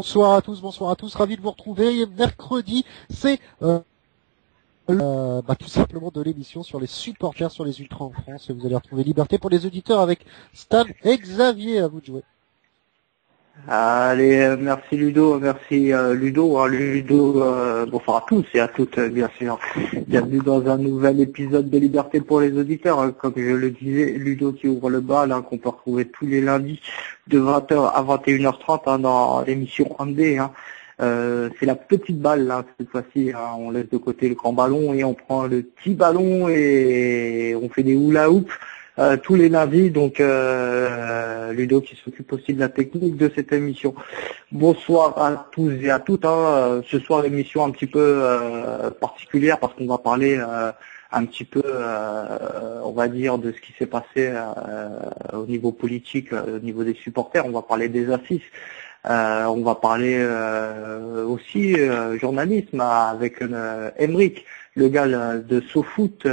Bonsoir à tous, ravi de vous retrouver. Mercredi, c'est tout simplement de l'émission sur les supporters, sur les ultras en France. Et vous allez retrouver Liberté pour les auditeurs avec Stan et Xavier. À vous de jouer. Allez, merci Ludo, bonsoir à tous et à toutes, bien sûr. Bienvenue dans un nouvel épisode de Liberté pour les auditeurs. Comme je le disais, Ludo qui ouvre le bal, qu'on peut retrouver tous les lundis de 20h à 21h30 dans l'émission Andé. C'est la petite balle, cette fois-ci. On laisse de côté le grand ballon et on prend le petit ballon et on fait des hula hoop. Tous les lundis, donc Ludo qui s'occupe aussi de la technique de cette émission. Bonsoir à tous et à toutes. Ce soir, l'émission un petit peu particulière parce qu'on va parler un petit peu, on va dire, de ce qui s'est passé au niveau politique, au niveau des supporters. On va parler des assises. On va parler aussi journalisme avec Emeric, le gars de SoFoot,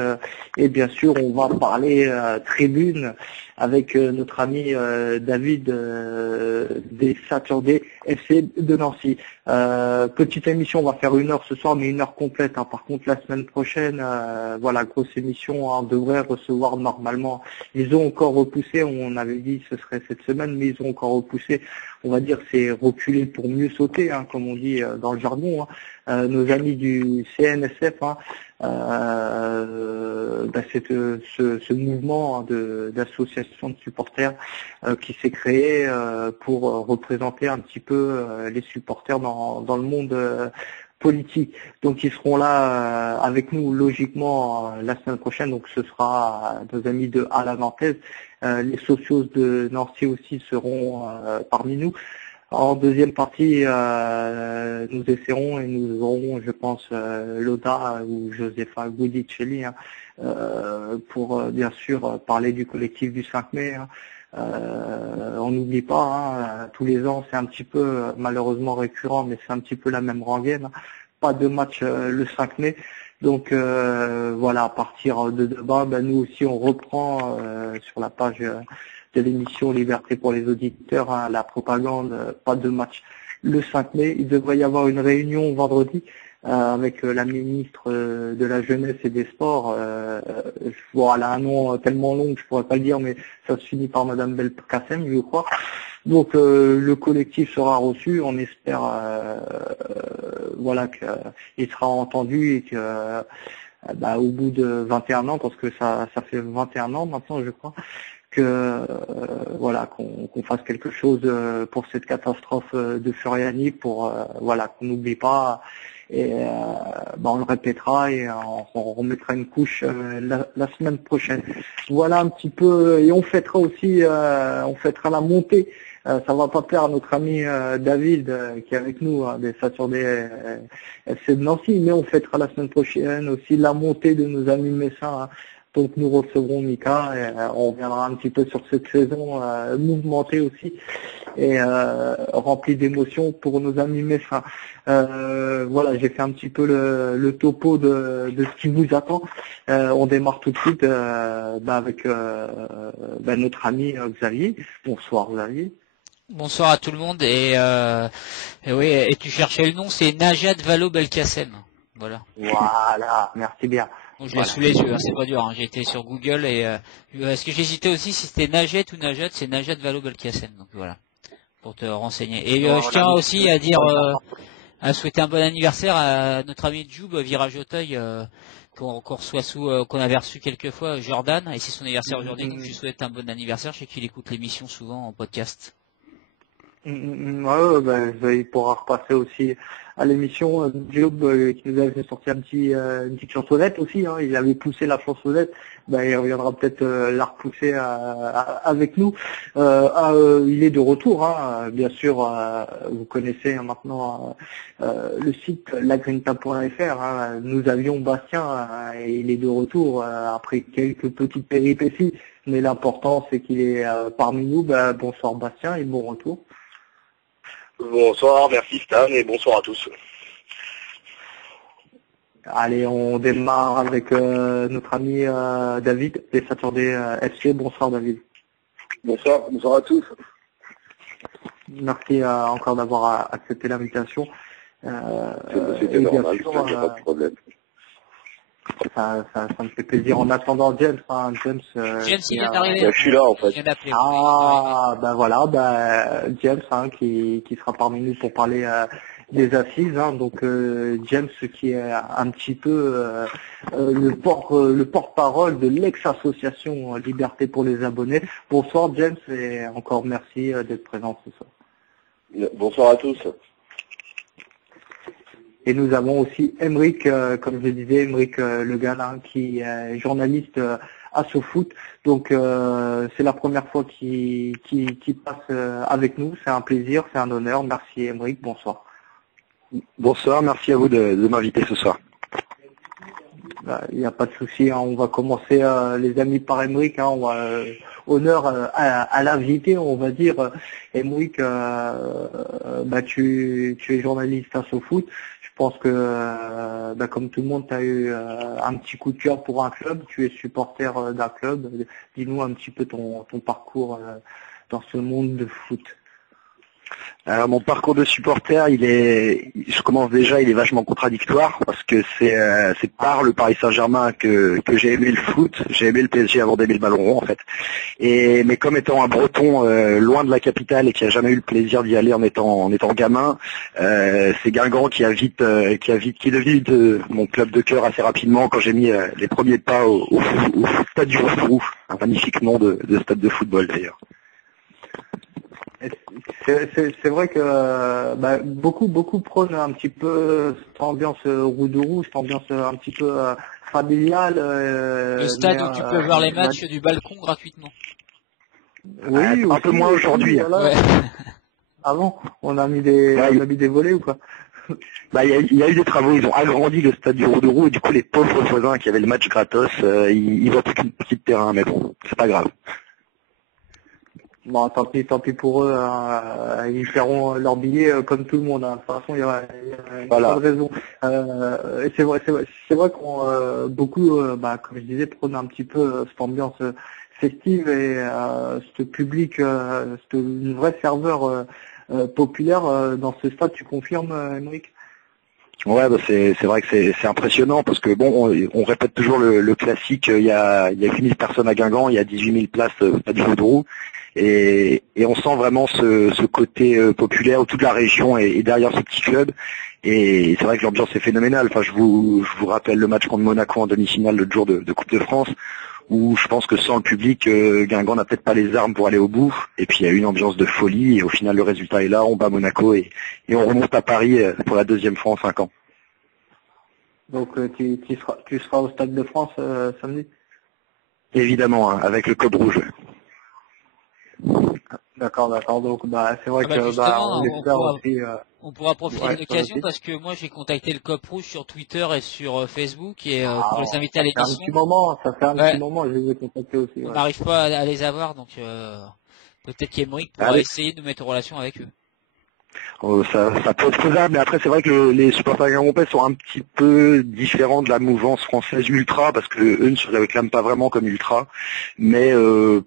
et bien sûr on va parler tribune avec notre ami David des Saturday FC de Nancy. Petite émission, on va faire 1 heure ce soir, mais 1 heure complète. Par contre la semaine prochaine, grosse émission, on devrait recevoir normalement. Ils ont encore repoussé, on avait dit que ce serait cette semaine, mais ils ont encore repoussé. On va dire c'est reculer pour mieux sauter, comme on dit dans le jargon. Nos amis du CNSF, c'est ce mouvement d'association de supporters qui s'est créé pour représenter un petit peu les supporters dans le monde politique. Donc ils seront là avec nous logiquement la semaine prochaine. Donc ce sera nos amis de À la Nantaise. Les socios de Nancy aussi seront parmi nous. En deuxième partie, nous essaierons et nous aurons, je pense, Loda ou Josefa Guidicelli pour bien sûr parler du collectif du 5 mai. On n'oublie pas, tous les ans, c'est un petit peu malheureusement récurrent, mais c'est un petit peu la même rengaine. Pas de match le 5 mai. Donc à partir de demain, nous aussi on reprend sur la page de l'émission Liberté pour les auditeurs, la propagande, pas de match le 5 mai. Il devrait y avoir une réunion vendredi avec la ministre de la Jeunesse et des Sports. Elle a un nom tellement long que je pourrais pas le dire, mais ça se finit par Madame Belkacem, je crois. Donc le collectif sera reçu, on espère qu'il sera entendu et que au bout de 21 ans, parce que ça fait 21 ans maintenant je crois, qu'on fasse quelque chose pour cette catastrophe de Furiani, pour qu'on n'oublie pas. Et on le répétera et on remettra une couche la semaine prochaine. Voilà un petit peu, et on fêtera aussi la montée. Ça va pas plaire à notre ami David qui est avec nous des Saturday FC de Nancy, mais on fêtera la semaine prochaine aussi la montée de nos amis messins. Donc nous recevrons Mika et on reviendra un petit peu sur cette saison mouvementée aussi et remplie d'émotions pour nos amis messins. J'ai fait un petit peu le topo de ce qui vous attend. On démarre tout de suite avec notre ami Xavier. Bonsoir Xavier. Bonsoir à tout le monde et oui, et tu cherchais le nom, c'est Najat Vallaud-Belkacem. Voilà, merci bien. Donc, je l'ai sous les yeux, c'est pas dur, j'ai été sur Google et est-ce que j'hésitais aussi si c'était Najat ou Najat, c'est Najat Vallaud-Belkacem. Donc voilà, pour te renseigner. Et je tiens aussi à dire à souhaiter un bon anniversaire à notre ami Joub Virage Auteuil qu'on reçoit qu'on avait reçu quelques fois, Jordan, et c'est son anniversaire aujourd'hui, donc je lui souhaite un bon anniversaire. Je sais qu'il écoute l'émission souvent en podcast. Il pourra repasser aussi à l'émission. Job qui nous avait sorti une petite chansonnette aussi, il avait poussé la chansonnette, il reviendra peut-être la repousser avec nous. Il est de retour, bien sûr, vous connaissez maintenant le site lagrinta.fr, nous avions Bastien et il est de retour après quelques petites péripéties, mais l'important c'est qu'il est parmi nous. Bonsoir Bastien et bon retour. Bonsoir, merci Stan et bonsoir à tous. Allez, on démarre avec notre ami David des Saturday FC. Bonsoir David. Bonsoir à tous. Merci encore d'avoir accepté l'invitation. C'était normal, il n'y a pas de problème. Ça me fait plaisir. En attendant James, James, il vient d'arriver. Je suis là en fait. Ben voilà, James qui sera parmi nous pour parler des assises. Donc James qui est un petit peu le porte-parole de l'ex-association Liberté pour les abonnés. Bonsoir James et encore merci d'être présent ce soir. Bonsoir à tous. Et nous avons aussi Aymeric, comme je disais, Aymeric Le Gall, qui est journaliste à SoFoot. Donc c'est la première fois qu'il passe avec nous. C'est un plaisir, c'est un honneur. Merci Aymeric, bonsoir. Bonsoir, merci à vous de m'inviter ce soir. Il n'y a pas de souci, on va commencer les amis par Aymeric. On va honneur à l'invité, on va dire. Aymeric, tu es journaliste à SoFoot. Je pense que, comme tout le monde, tu as eu un petit coup de cœur pour un club. Tu es supporter d'un club. Dis-nous un petit peu ton parcours dans ce monde de foot. Alors mon parcours de supporter, il est vachement contradictoire parce que c'est par le Paris Saint-Germain que j'ai aimé le foot, j'ai aimé le PSG avant d'aimer le ballon rond en fait. Mais comme étant un Breton loin de la capitale et qui a jamais eu le plaisir d'y aller en étant gamin, c'est Guingamp qui est devenu mon club de cœur assez rapidement quand j'ai mis les premiers pas au stade du Roux, un magnifique nom de stade de football d'ailleurs. C'est vrai que beaucoup prônent un petit peu cette ambiance roue de roue, cette ambiance un petit peu familiale. Le stade où tu peux voir les matchs du balcon gratuitement. Oui, un peu moins aujourd'hui. Voilà. Ouais. Avant, on a mis des volets ou quoi? Il y a eu des travaux, ils ont agrandi le stade du Roux de Roux et du coup les pauvres voisins qui avaient le match gratos, ils voient plus qu'une petite terrain, mais bon, c'est pas grave. Bon, tant pis pour eux, ils paieront leur billet comme tout le monde. De toute façon, il y a pas de raison. C'est vrai qu'on beaucoup, comme je disais, prônent un petit peu cette ambiance festive et ce public, une vraie ferveur populaire dans ce stade. Tu confirmes, Aymeric? Ouais, c'est vrai que c'est impressionnant parce que on répète toujours le classique. Il y a 8 000 personnes à Guingamp, il y a 18 000 places au stade du Roux de Roux. Et on sent vraiment ce côté populaire où toute la région est derrière ce petit club. Et c'est vrai que l'ambiance est phénoménale. Enfin, je vous rappelle le match contre Monaco en demi-finale le jour de Coupe de France, où je pense que sans le public, Guingamp n'a peut-être pas les armes pour aller au bout. Et puis il y a eu une ambiance de folie. Et au final, le résultat est là. On bat Monaco et on remonte à Paris pour la deuxième fois en 5 ans. Donc tu seras au Stade de France samedi? Évidemment, avec le Cob Rouge. D'accord. Donc c'est vrai que on pourra profiter de l'occasion parce que moi j'ai contacté le Cop Rouge sur Twitter et sur Facebook et pour les inviter à l'émission. Ça fait un petit moment, je les ai contactés aussi. On n'arrive pas à les avoir, donc peut-être qu'Aymeric pourra essayer de nous mettre en relation avec eux. Ça peut être faisable, mais après c'est vrai que les supporters guingampais sont un petit peu différents de la mouvance française ultra, parce que eux ne se réclament pas vraiment comme ultra, mais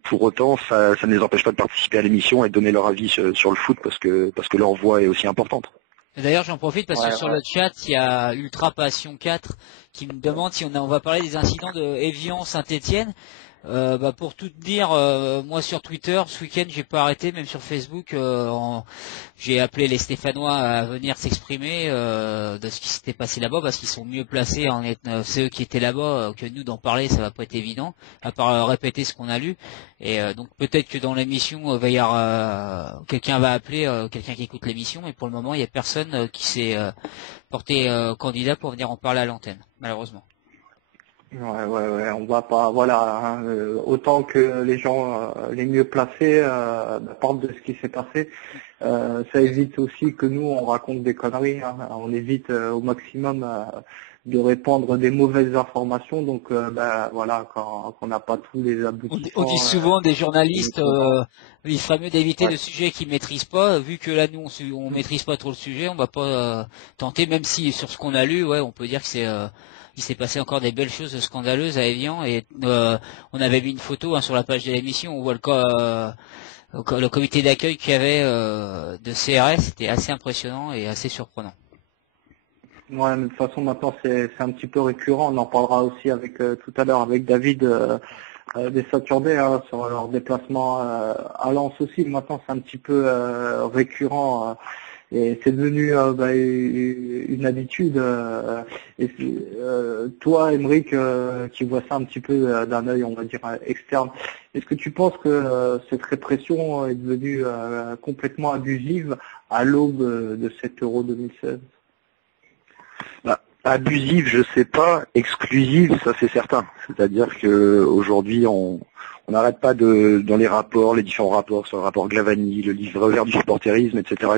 pour autant ça ne les empêche pas de participer à l'émission et de donner leur avis sur le foot, parce que leur voix est aussi importante. D'ailleurs j'en profite parce que sur le chat il y a Ultra Passion 4 qui me demande si on va parler des incidents de Évian Saint-Étienne. Pour tout te dire, moi sur Twitter ce week-end j'ai pas arrêté, même sur Facebook j'ai appelé les Stéphanois à venir s'exprimer de ce qui s'était passé là-bas parce qu'ils sont mieux placés c'est eux qui étaient là-bas que nous d'en parler, ça va pas être évident à part répéter ce qu'on a lu et donc peut-être que dans l'émission va y avoir quelqu'un va appeler quelqu'un qui écoute l'émission, mais pour le moment il y a personne qui s'est porté candidat pour venir en parler à l'antenne, malheureusement. Ouais, on va pas, autant que les gens les mieux placés parlent de ce qui s'est passé, ça évite aussi que nous on raconte des conneries, on évite au maximum de répandre des mauvaises informations, donc quand on n'a pas tous les aboutissants. On dit souvent des journalistes, il ferait mieux d'éviter le sujet qu'ils maîtrisent pas, vu que là nous on maîtrise pas trop le sujet, on va pas tenter, même si sur ce qu'on a lu, on peut dire que il s'est passé encore des belles choses scandaleuses à Évian et on avait mis une photo sur la page de l'émission, on voit le cas le comité d'accueil qu'il y avait de CRS, c'était assez impressionnant et assez surprenant. Ouais, mais de toute façon maintenant c'est un petit peu récurrent. On en parlera aussi avec tout à l'heure avec David des Saturday sur leur déplacement à Lens aussi. Maintenant c'est un petit peu récurrent. Et c'est devenu une habitude. Toi, Aymeric, qui vois ça un petit peu d'un œil, on va dire, externe, est-ce que tu penses que cette répression est devenue complètement abusive à l'aube de cet Euro 2016? Abusive, je sais pas. Exclusive, ça c'est certain. C'est-à-dire que aujourd'hui, on n'arrête pas dans les rapports, les différents rapports, sur le rapport Glavany, le livre vert du supporterisme, etc.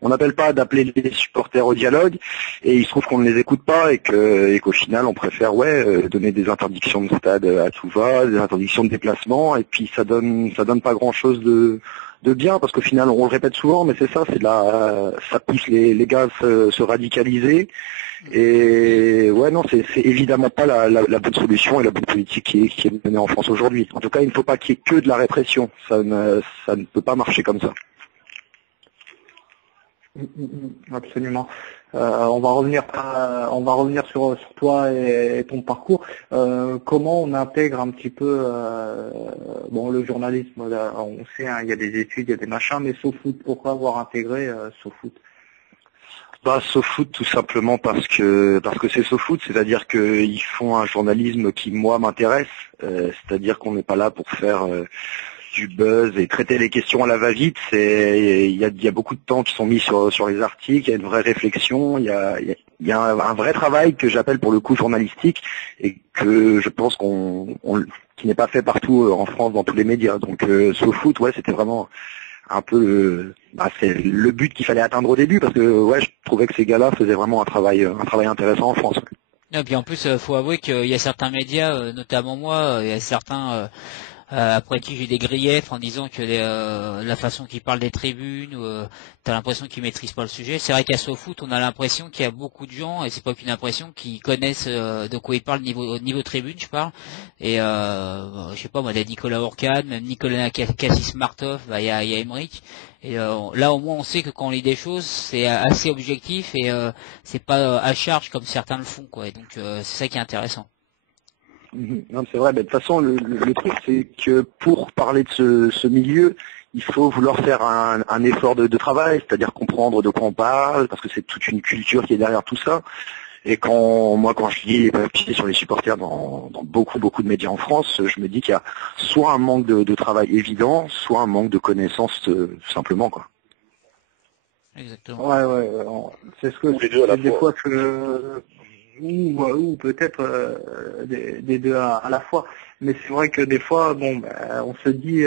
On n'appelle pas d'appeler les supporters au dialogue, et il se trouve qu'on ne les écoute pas et qu'au final, on préfère donner des interdictions de stade à tout va, des interdictions de déplacement, et puis ça donne pas grand-chose de bien, parce qu'au final, on le répète souvent, mais c'est ça, ça pousse les gars à se radicaliser. Et ouais, non, c'est évidemment pas la bonne solution et la bonne politique qui est menée en France aujourd'hui. En tout cas, il ne faut pas qu'il y ait que de la répression. Ça ne peut pas marcher comme ça. Absolument. On va revenir sur toi et ton parcours. Comment on intègre un petit peu le journalisme, là, on sait, il y a des études, il y a des machins, mais SoFoot, pourquoi avoir intégré SoFoot? SoFoot tout simplement parce que c'est SoFoot, c'est-à-dire qu'ils font un journalisme qui moi m'intéresse, c'est-à-dire qu'on n'est pas là pour faire du buzz et traiter les questions à la va-vite. Il y a beaucoup de temps qui sont mis sur les articles, il y a une vraie réflexion, il y a un vrai travail que j'appelle pour le coup journalistique et que je pense qui n'est pas fait partout en France dans tous les médias. Donc SoFoot, ouais, c'était vraiment un peu c'est le but qu'il fallait atteindre au début, parce que je trouvais que ces gars-là faisaient vraiment un travail intéressant en France. Et puis en plus, faut avouer qu'il y a certains médias, notamment moi, il y a certains après qui j'ai des griefs en disant que la façon qu'ils parlent des tribunes, t'as l'impression qu'ils maîtrisent pas le sujet. C'est vrai qu'à SoFoot, on a l'impression qu'il y a beaucoup de gens, et c'est pas qu'une impression, qui connaissent de quoi ils parlent niveau tribune, je parle. Et je sais pas moi, il y a Nicolas Orcade, même Nicolas Cassis-Martov, il y a Aymeric. Et là au moins on sait que quand on lit des choses, c'est assez objectif et c'est pas à charge comme certains le font, quoi. Et donc c'est ça qui est intéressant. Non, c'est vrai, mais de toute façon, le truc, c'est que pour parler de ce milieu, il faut vouloir faire un effort de travail, c'est-à-dire comprendre de quoi on parle, parce que c'est toute une culture qui est derrière tout ça. Et quand je lis les papiers sur les supporters dans beaucoup de médias en France, je me dis qu'il y a soit un manque de travail évident, soit un manque de connaissances tout simplement, quoi. Exactement. Ouais. C'est ce que c'est des fois que ou peut-être des deux à la fois. Mais c'est vrai que des fois, on se dit,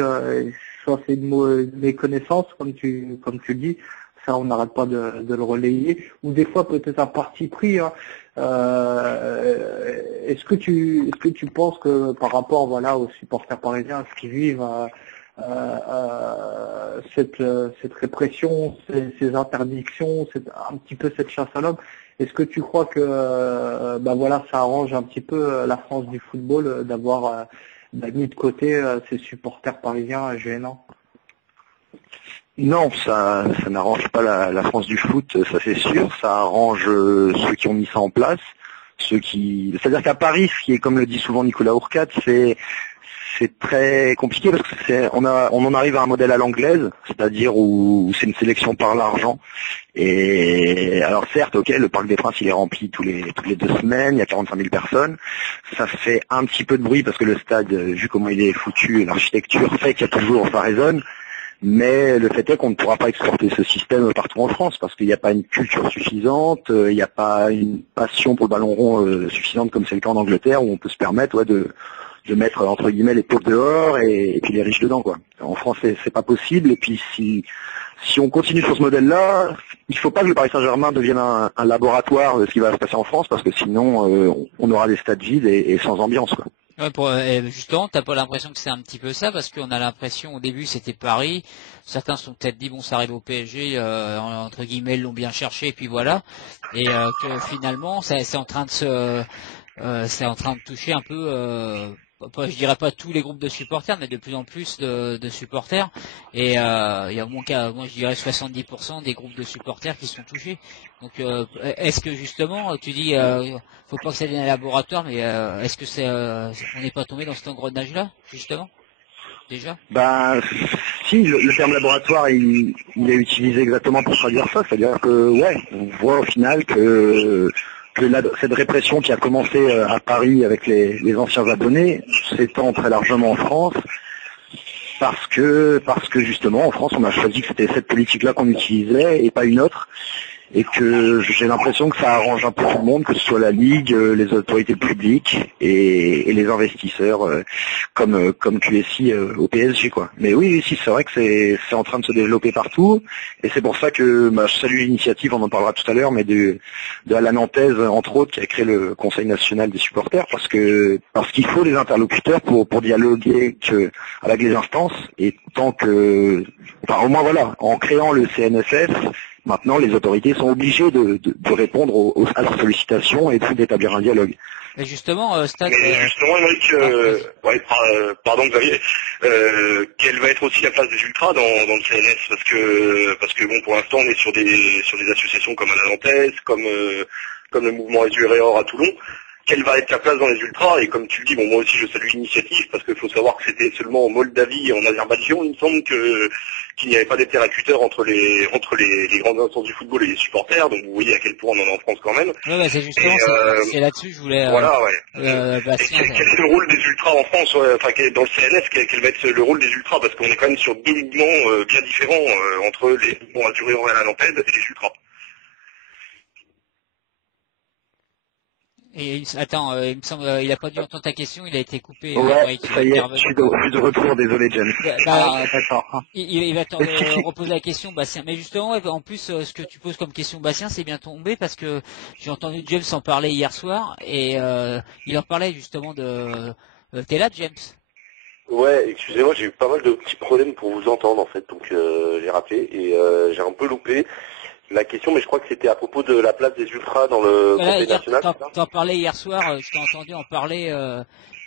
soit c'est une méconnaissance, comme tu le dis, ça on n'arrête pas de le relayer, ou des fois peut-être un parti pris. Est-ce que tu penses que par rapport aux supporters parisiens qui vivent cette répression, ces interdictions, un petit peu cette chasse à l'homme, est-ce que tu crois que ça arrange un petit peu la France du football d'avoir mis de côté ces supporters parisiens gênants? Non, ça n'arrange pas la France du foot, ça c'est sûr. Ça arrange ceux qui ont mis ça en place, c'est-à-dire qu'à Paris, ce qui est, comme le dit souvent Nicolas Orcade, c'est très compliqué parce que on en arrive à un modèle à l'anglaise, c'est-à-dire où c'est une sélection par l'argent. Et alors certes, ok, le Parc des Princes il est rempli toutes les 2 semaines, il y a 45 000 personnes. Ça fait un petit peu de bruit parce que le stade, vu comment il est foutu, l'architecture fait qu'il y a toujours, ça résonne. Mais le fait est qu'on ne pourra pas exporter ce système partout en France parce qu'il n'y a pas une culture suffisante, il n'y a pas une passion pour le ballon rond suffisante comme c'est le cas en Angleterre où on peut se permettre de mettre entre guillemets les pauvres dehors et puis les riches dedans, quoi. En France c'est pas possible, et puis si on continue sur ce modèle-là, il faut pas que le Paris Saint-Germain devienne un laboratoire de ce qui va se passer en France, parce que sinon on aura des stades vides et sans ambiance, quoi. Ouais, justement, t'as pas l'impression que c'est un petit peu ça, parce qu'on a l'impression au début c'était Paris, certains se sont peut-être dit bon ça arrive au PSG, entre guillemets ils l'ont bien cherché et puis voilà, et que finalement c'est en train de toucher un peu je dirais pas tous les groupes de supporters, mais de plus en plus de supporters. Et il y a au moins, moi je dirais 70% des groupes de supporters qui sont touchés. Donc est-ce que justement, tu dis, faut pas que ça devienne un laboratoire, mais est-ce que on n'est pas tombé dans cet engrenage-là, justement, déjà? Ben, si, le terme laboratoire, il est utilisé exactement pour traduire ça. C'est-à-dire que, ouais, on voit au final que cette répression qui a commencé à Paris avec les anciens abonnés s'étend très largement en France parce que justement en France on a choisi que c'était cette politique-là qu'on utilisait et pas une autre. Et que j'ai l'impression que ça arrange un peu tout le monde, que ce soit la Ligue, les autorités publiques et les investisseurs comme QSI au PSG, quoi. Mais oui, si, c'est vrai que c'est en train de se développer partout, et c'est pour ça que je salue l'initiative, on en parlera tout à l'heure, mais de la Nantaise, entre autres, qui a créé le Conseil national des supporters, parce qu'il faut des interlocuteurs pour dialoguer avec les instances, et tant que, enfin au moins voilà, en créant le CNSF, maintenant, les autorités sont obligées de répondre à leurs sollicitations et d'établir un dialogue. Mais justement, Stan... justement, Émeric, pardon Xavier, quelle va être aussi la place des ultras dans le CNS, parce que bon, pour l'instant, on est sur des associations comme à la Nantaise, comme le mouvement SUREOR à Toulon. Quelle va être la place dans les ultras? Et comme tu le dis, bon, moi aussi je salue l'initiative, parce qu'il faut savoir que c'était seulement en Moldavie et en Azerbaïdjan, il me semble qu'il n'y avait pas d'interlocuteur entre les grandes instances du football et les supporters, donc vous voyez à quel point on en est en France quand même. Ouais, c'est justement, c'est là-dessus que je voulais... Voilà, ouais. Quel est le rôle des ultras en France, enfin dans le CNS, quel va être le rôle des ultras? Parce qu'on est quand même sur deux mouvements bien différents entre les mouvements SUREOR et la Nantaise et les ultras. Et attends, il me semble, il a pas dû entendre ta question, il a été coupé. Ouais, ça y est, je suis de retour, désolé James. D'accord. Il va t'en reposer la question, Bastien. Mais justement, en plus, ce que tu poses comme question, Bastien, c'est bien tombé parce que j'ai entendu James en parler hier soir et il en parlait justement de. T'es là, James? Ouais, excusez-moi, j'ai eu pas mal de petits problèmes pour vous entendre en fait, donc j'ai rappelé et j'ai un peu loupé la question, mais je crois que c'était à propos de la place des ultras dans le Conseil national. T'en parlais hier soir, je t'ai entendu en parler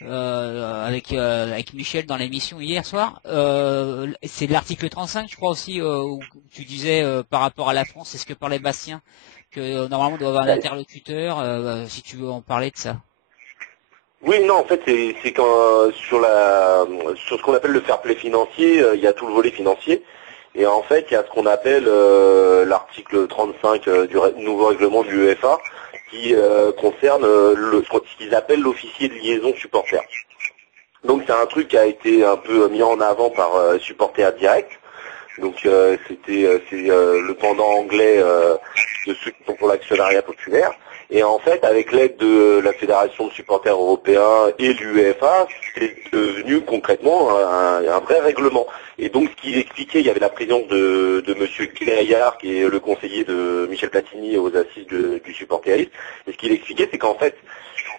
avec Michel dans l'émission hier soir. C'est l'article 35, je crois aussi, où tu disais par rapport à la France, c'est ce que parlait Bastien, que normalement on doit avoir un interlocuteur, si tu veux en parler de ça. Oui, non, en fait, c'est quand sur ce qu'on appelle le fair play financier, il y a tout le volet financier. Et en fait, il y a ce qu'on appelle l'article 35 du nouveau règlement de l'UEFA qui concerne ce qu'ils appellent l'officier de liaison supporter. Donc c'est un truc qui a été un peu mis en avant par Supporter Direct. Donc c'est le pendant anglais de ceux qui sont pour l'actionnariat populaire. Et en fait, avec l'aide de la Fédération de supporters européens et l'UEFA, c'est devenu concrètement un vrai règlement. Et donc, ce qu'il expliquait, il y avait la présence de Monsieur Gaillard, qui est le conseiller de Michel Platini aux assises du supporterisme. Et ce qu'il expliquait, c'est qu'en fait,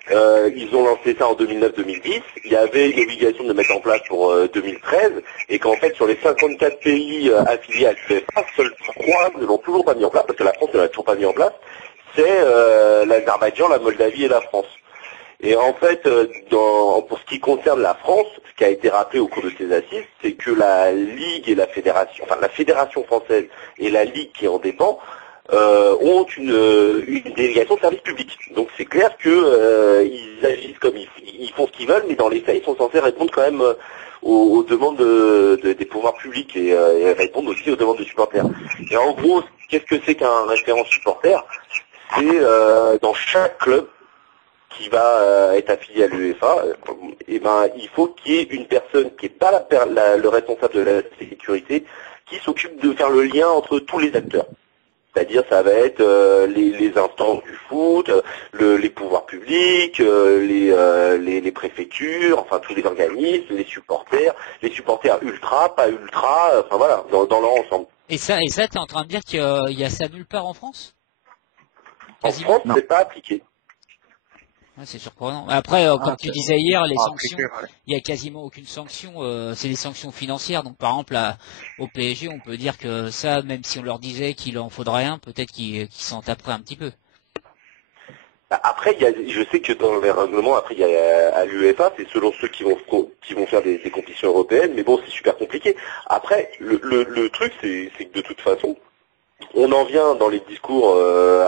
ils ont lancé ça en 2009-2010. Il y avait une obligation de le mettre en place pour 2013. Et qu'en fait, sur les 54 pays affiliés à l'UEFA, seuls 3 ne l'ont toujours pas mis en place, parce que la France ne l'a toujours pas mis en place. C'est l'Azerbaïdjan, la Moldavie et la France. Et en fait, pour ce qui concerne la France, ce qui a été rappelé au cours de ces assises, c'est que la Ligue et la Fédération, enfin la Fédération française et la Ligue qui en dépend, ont une délégation de service public. Donc c'est clair que ils agissent comme ils font ce qu'ils veulent, mais dans les faits, ils sont censés répondre quand même aux demandes des pouvoirs publics et répondre aussi aux demandes des supporters. Et en gros, qu'est-ce que c'est qu'un référent supporter? C'est dans chaque club qui va être affilié à l'UEFA, il faut qu'il y ait une personne qui n'est pas le responsable de la sécurité, qui s'occupe de faire le lien entre tous les acteurs. C'est-à-dire, ça va être les instances du foot, les pouvoirs publics, les préfectures, enfin tous les organismes, les supporters ultra, pas ultra, enfin voilà, dans leur ensemble. Et ça, t'es en train de dire qu'il y a ça nulle part en France? Quasiment. En France, c'est pas appliqué. Ouais, c'est surprenant. Après, comme tu disais hier, les sanctions, il y a quasiment aucune sanction. C'est des sanctions financières. Donc, par exemple, au PSG, on peut dire que ça, même si on leur disait qu'il en faudrait un, peut-être qu'ils s'en taperaient un petit peu. Après, je sais que dans les règlements, après, il y a à l'UEFA, c'est selon ceux qui vont faire des compétitions européennes, mais bon, c'est super compliqué. Après, le truc, c'est que de toute façon, on en vient dans les discours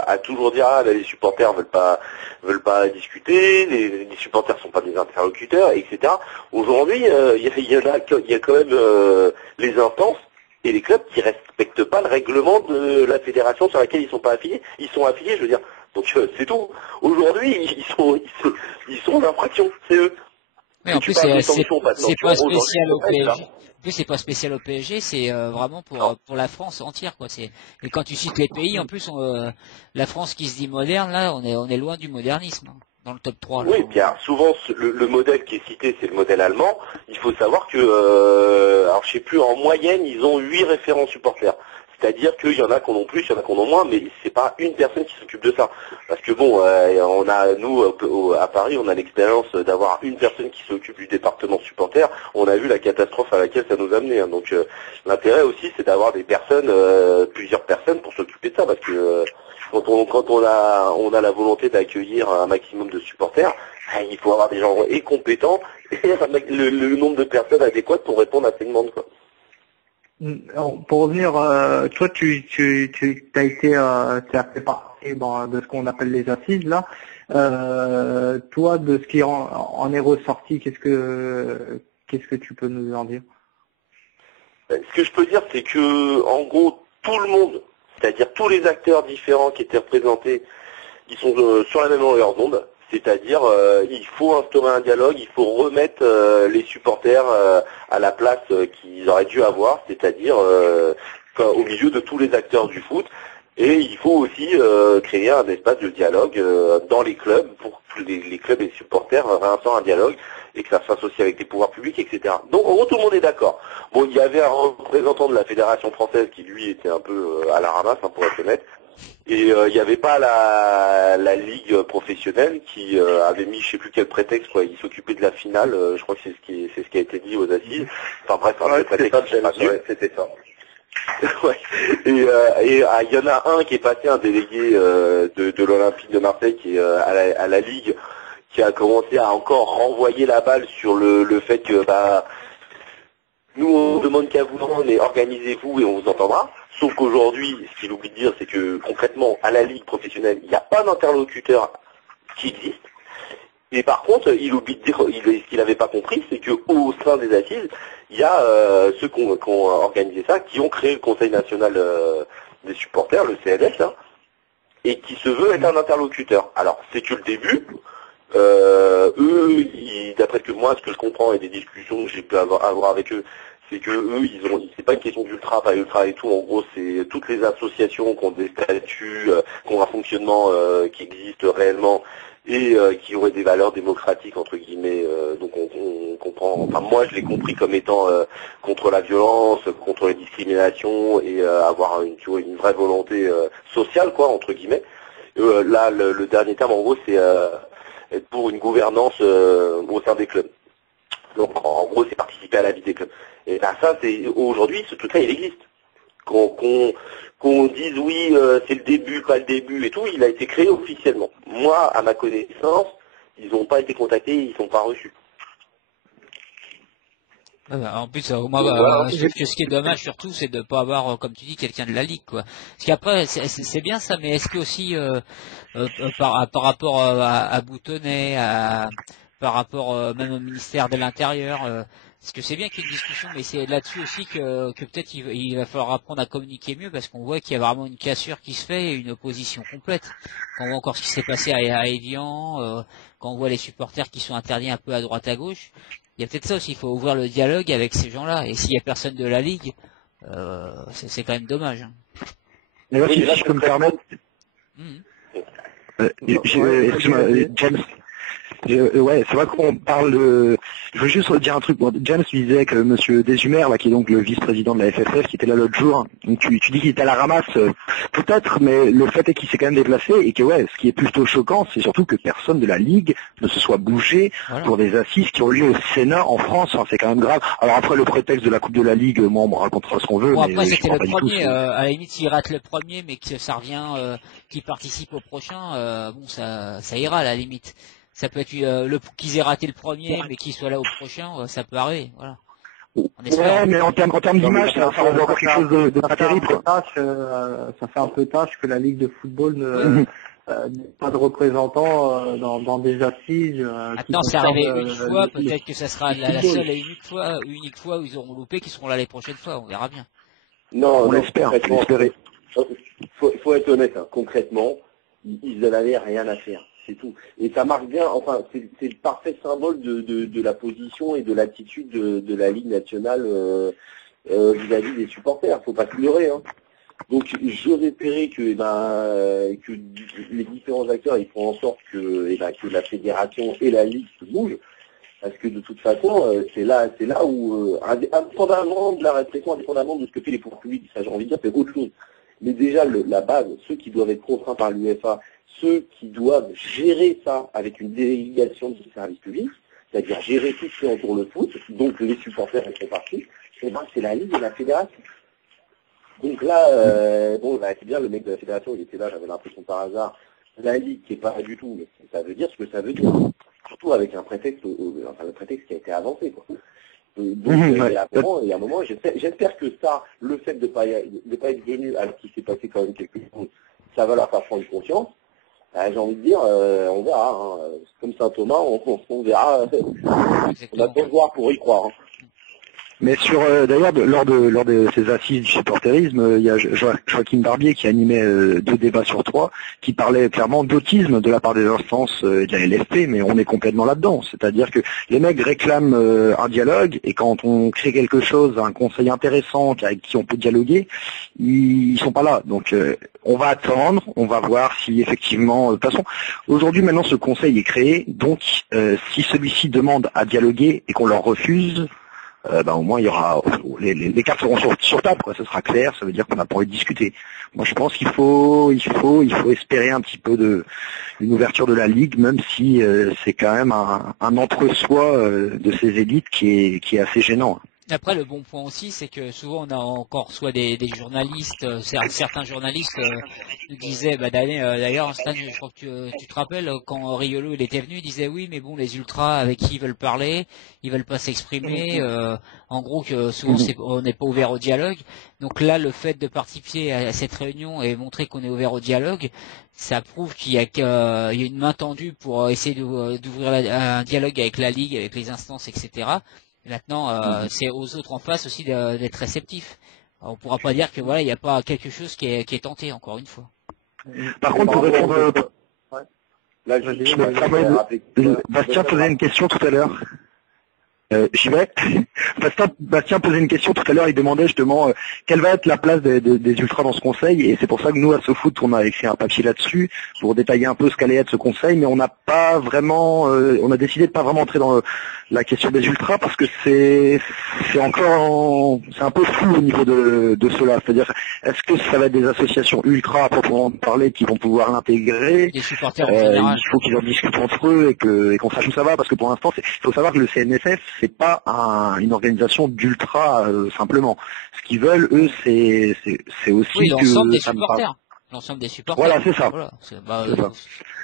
à toujours dire les supporters veulent pas discuter, les supporters sont pas des interlocuteurs, etc. Aujourd'hui, il y a quand même les instances et les clubs qui respectent pas le règlement de la fédération sur laquelle ils sont pas affiliés. Ils sont affiliés, je veux dire. Donc c'est tout. Aujourd'hui, ils sont en infraction, c'est eux. Mais en plus, c'est pas spécial au PSG. En plus, c'est pas spécial au PSG, c'est vraiment pour la France entière, quoi. Et quand tu cites les pays, en plus, la France qui se dit moderne, là, on est loin du modernisme, hein, dans le top 3. Là. Oui, bien souvent le modèle qui est cité, c'est le modèle allemand. Il faut savoir que, alors je sais plus, en moyenne, ils ont 8 référents supporters. C'est-à-dire qu'il y en a qu'on en plus, il y en a qu'on en moins, mais c'est pas une personne qui s'occupe de ça. Parce que bon, nous, à Paris, on a l'expérience d'avoir une personne qui s'occupe du département supporter. On a vu la catastrophe à laquelle ça nous a amené. Hein. Donc l'intérêt aussi, c'est d'avoir des personnes, plusieurs personnes pour s'occuper de ça. Parce que quand on a la volonté d'accueillir un maximum de supporters, il faut avoir des gens compétents et le nombre de personnes adéquates pour répondre à ces demandes, quoi. Pour revenir, toi, tu as fait partie de ce qu'on appelle les assises là. Toi, de ce qui en est ressorti, qu'est-ce que tu peux nous en dire? Ce que je peux dire, c'est que en gros, tout le monde, c'est-à-dire tous les acteurs différents qui étaient représentés, ils sont sur la même longueur d'onde. C'est-à-dire, il faut instaurer un dialogue, il faut remettre les supporters à la place qu'ils auraient dû avoir, c'est-à-dire au milieu de tous les acteurs du foot. Et il faut aussi créer un espace de dialogue dans les clubs pour que les clubs et les supporters réinstaurent un dialogue et que ça se fasse aussi avec les pouvoirs publics, etc. Donc en gros, tout le monde est d'accord. Bon, il y avait un représentant de la Fédération française qui, lui, était un peu à la ramasse, hein, pour être honnête. Et il n'y avait pas la ligue professionnelle qui avait mis je sais plus quel prétexte, quoi. Il s'occupait de la finale, je crois que c'est ce qui a été dit aux assises. Enfin bref, c'était ça. Ouais. Et il y en a un qui est passé, un délégué de l'Olympique de Marseille qui est à la ligue, qui a commencé à encore renvoyer la balle sur le fait que nous on demande qu'à vous, mais organisez-vous et on vous entendra. Sauf qu'aujourd'hui, ce qu'il oublie de dire, c'est que concrètement, à la ligue professionnelle, il n'y a pas d'interlocuteur qui existe. Et par contre, il oublie de dire, ce qu'il n'avait pas compris, c'est qu'au sein des assises, il y a ceux qui ont organisé ça, qui ont créé le Conseil national des supporters, le CNS, hein, et qui se veut être un interlocuteur. Alors, c'est que le début. Eux, d'après ce que je comprends et des discussions que j'ai pu avoir avec eux, c'est que eux, c'est pas une question d'ultra, pas ultra et tout. En gros, c'est toutes les associations qui ont des statuts, qui ont un fonctionnement qui existe réellement et qui auraient des valeurs démocratiques entre guillemets. Donc on comprend. Enfin, moi, je l'ai compris comme étant contre la violence, contre les discriminations et avoir une vraie volonté sociale, quoi, entre guillemets. Là, le dernier terme, en gros, c'est être pour une gouvernance au sein des clubs. Donc en gros, c'est participer à la vie des clubs. Et ben ça, c'est aujourd'hui, ce truc-là, il existe. Qu'on dise oui, c'est le début, pas le début et tout, il a été créé officiellement. Moi, à ma connaissance, ils n'ont pas été contactés, ils ne sont pas reçus. En plus, moi, je trouve que ce qui est dommage surtout, c'est de ne pas avoir, comme tu dis, quelqu'un de la ligue, quoi. Parce qu'après, c'est bien ça, mais est-ce que aussi par rapport à Boutonnet, par rapport même au ministère de l'Intérieur, parce que c'est bien qu'il y ait une discussion, mais c'est là-dessus aussi que peut-être il va falloir apprendre à communiquer mieux, parce qu'on voit qu'il y a vraiment une cassure qui se fait et une opposition complète. Quand on voit encore ce qui s'est passé à Évian, quand on voit les supporters qui sont interdits un peu à droite à gauche. Il y a peut-être ça aussi, il faut ouvrir le dialogue avec ces gens-là. Et s'il y a personne de la Ligue, c'est quand même dommage. Hein. Mais là, si je peux me permettre... Excuse-moi, James. Ouais, c'est vrai qu'on parle de... Je veux juste dire un truc. Bon, James disait que Monsieur Desumer, là, qui est donc le vice-président de la FFF, qui était là l'autre jour, donc tu dis qu'il était à la ramasse, peut-être, mais le fait est qu'il s'est quand même déplacé et que ouais, ce qui est plutôt choquant, c'est surtout que personne de la Ligue ne se soit bougé pour des assises qui ont lieu au Sénat en France. Hein, c'est quand même grave. Alors après le prétexte de la Coupe de la Ligue, moi on me racontera ce qu'on veut. Bon, Mais, après, c'était le pas premier. du tout, À la limite, s'il rate le premier, mais que ça revient, qu'il participe au prochain, bon, ça ira à la limite. Ça peut être qu'ils aient raté le premier, mais qu'ils soient là au prochain, ça peut arriver. Voilà. Ouais, mais en termes d'image, ça rend encore quelque chose de pas terrible. Ça fait un peu tâche que la Ligue de football n'ait pas de représentants dans des assises. Maintenant, c'est arrivé une fois, peut-être que ça sera la seule et unique fois où ils auront loupé, qu'ils seront là les prochaines fois. On verra bien. Non, on l'espère. Faut être honnête, hein. Concrètement, ils n'avaient rien à faire. C'est tout. Et ça marque bien, enfin, c'est le parfait symbole de la position et de l'attitude de la Ligue nationale vis-à-vis des supporters. Faut pas se leurrer, hein. Donc, j'ose espérer que les différents acteurs ils font en sorte que la fédération et la Ligue se bougent. Parce que de toute façon, c'est là où, indépendamment de la répression, indépendamment de ce que fait les pouvoirs publics, ça j'ai envie de dire, c'est autre chose. Mais déjà, la base, ceux qui doivent être contraints par l'UEFA, ceux qui doivent gérer ça avec une délégation du service public, c'est-à-dire gérer tout ce qui entoure le foot, donc les supporters et partis, c'est la Ligue et la fédération. Donc là, c'est bien, le mec de la fédération, il était là, j'avais l'impression par hasard, la Ligue qui est pas du tout, mais ça veut dire ce que ça veut dire. Surtout avec un prétexte, le prétexte qui a été avancé, quoi. Donc, il y a un moment, j'espère que ça, le fait de pas être venu à ce qui s'est passé quand même quelque chose, ça va leur faire prendre conscience. J'ai envie de dire, on verra, hein. Comme Saint-Thomas, on verra. On a besoin de voir pour y croire. Hein. Mais d'ailleurs, lors de ces assises du supporterisme, il y a Joachim Barbier qui animait 2 débats sur 3, qui parlait clairement d'autisme de la part des instances de la LFP, mais on est complètement là-dedans. C'est-à-dire que les mecs réclament un dialogue, et quand on crée quelque chose, un conseil intéressant avec qui on peut dialoguer, ils sont pas là. Donc on va attendre, on va voir si effectivement... De toute façon, aujourd'hui maintenant ce conseil est créé, donc si celui-ci demande à dialoguer et qu'on leur refuse... au moins il y aura les cartes seront sur table, quoi. Ce sera clair, ça veut dire qu'on n'a pas envie de discuter. Moi je pense qu'il faut espérer un petit peu une ouverture de la Ligue, même si c'est quand même un entre-soi de ces élites qui est assez gênant. Après, le bon point aussi, c'est que souvent on a encore soit des journalistes, certains journalistes nous disaient, d'ailleurs, Stan, je crois que tu te rappelles, quand Riolo il était venu, il disait oui, mais bon, les ultras avec qui ils veulent parler, ils veulent pas s'exprimer, en gros que souvent on n'est pas ouvert au dialogue. Donc là, le fait de participer à cette réunion et montrer qu'on est ouvert au dialogue, ça prouve qu'il y a une main tendue pour essayer d'ouvrir un dialogue avec la Ligue, avec les instances, etc. Maintenant, c'est aux autres en face aussi d'être réceptifs. On pourra pas dire que voilà, il n'y a pas quelque chose qui est tenté, encore une fois. Par contre, pour répondre, là, Bastien posait une question tout à l'heure. J'y vais. Bastien posait une question tout à l'heure, il demandait justement quelle va être la place des ultras dans ce conseil, et c'est pour ça que nous à SoFoot on a écrit un papier là-dessus pour détailler un peu ce qu'allait être ce conseil, mais on n'a pas vraiment, on a décidé de pas vraiment entrer dans la question des ultras parce que c'est un peu flou au niveau de cela, c'est-à-dire est-ce que ça va être des associations ultras à proprement parler qui vont pouvoir l'intégrer, des supporters en général. Il faut qu'ils en discutent entre eux et qu'on sache où ça va, parce que pour l'instant il faut savoir que le CNSF c'est pas une organisation d'ultra simplement. Ce qu'ils veulent, eux, c'est aussi l'ensemble des supporters. L'ensemble des supporters. Voilà, c'est ça. Voilà,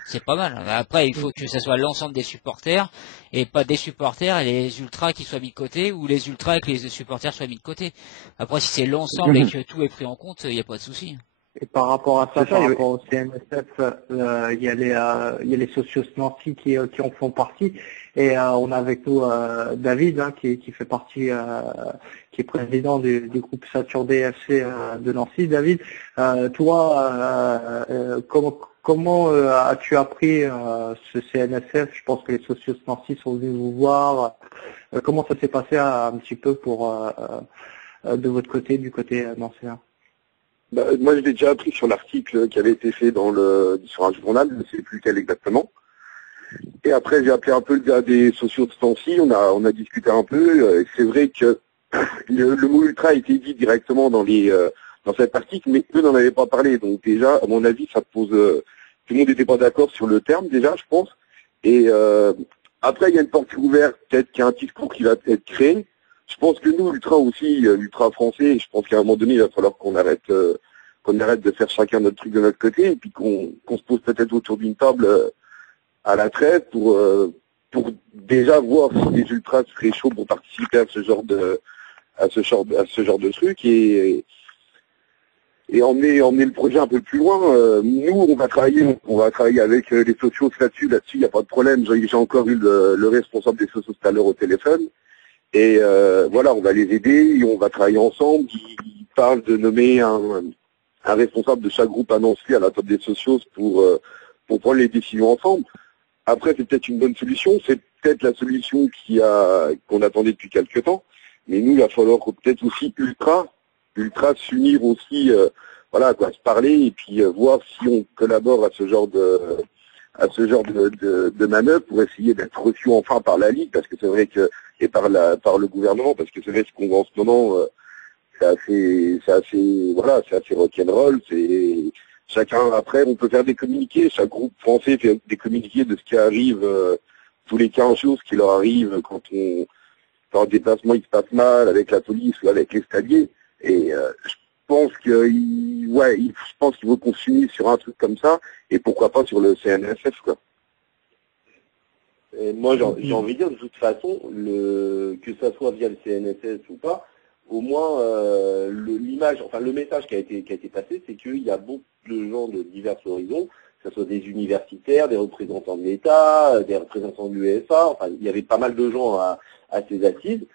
c'est pas mal. Après, il faut que ce soit l'ensemble des supporters et pas des supporters et les ultras qui soient mis de côté ou les ultras et que les supporters soient mis de côté. Après, si c'est l'ensemble et que tout est pris en compte, il n'y a pas de souci. Et par rapport à ça, par rapport au CNSF, il y a les socios Nancy qui en font partie. Et on a avec nous David, hein, qui fait partie, qui est président du groupe Saturn DFC de Nancy. David, toi, comment as-tu appris ce CNSF? Je pense que les socios Nancy sont venus vous voir. Comment ça s'est passé un petit peu de votre côté, du côté nancéen? Moi, je l'ai déjà appris sur l'article qui avait été fait sur un journal, je ne sais plus lequel exactement. Et après, j'ai appelé un peu le gars des sociaux de Stancy, on a discuté un peu. C'est vrai que le mot ultra a été dit directement dans cet article, mais eux n'en avaient pas parlé. Donc déjà, à mon avis, ça pose... tout le monde n'était pas d'accord sur le terme déjà, je pense. Et après, il y a une porte ouverte, peut-être qu'il y a un discours qui va être créé. Je pense que nous, ultra aussi, ultra français, je pense qu'à un moment donné, il va falloir qu'on arrête de faire chacun notre truc de notre côté, et puis qu'on se pose peut-être autour d'une table à la traite pour déjà voir si les ultras seraient chauds pour participer à ce genre de truc et emmener le projet un peu plus loin. Nous, on va travailler avec les socios là-dessus, il n'y a pas de problème. J'ai encore eu le responsable des socios tout à l'heure au téléphone. Et voilà, on va les aider et on va travailler ensemble. Il parle de nommer un responsable de chaque groupe à Nancy à la table des socios pour prendre les décisions ensemble. Après, c'est peut-être une bonne solution. C'est peut-être la solution qu'on attendait depuis quelques temps. Mais nous, il va falloir peut-être aussi ultra s'unir aussi, voilà, quoi, se parler et puis voir si on collabore à ce genre de manœuvre pour essayer d'être reçu enfin par la Ligue, parce que c'est vrai que, et par le gouvernement, parce que c'est vrai ce qu'on voit en ce moment, c'est assez rock'n'roll, chacun, après, on peut faire des communiqués, chaque groupe français fait des communiqués de ce qui arrive, tous les 15 jours, ce qui leur arrive quand un déplacement il se passe mal avec la police ou avec les stadiers, et je pense qu'il faut qu'on s'unisse sur un truc comme ça, et pourquoi pas sur le CNSF, quoi. Et moi, j'ai envie de dire, de toute façon, que ça soit via le CNSS ou pas, au moins, l'image, enfin, le message qui a été passé, c'est qu'il y a beaucoup de gens de divers horizons, que ce soit des universitaires, des représentants de l'État, des représentants de l'UEFA, enfin, il y avait pas mal de gens à ces assises,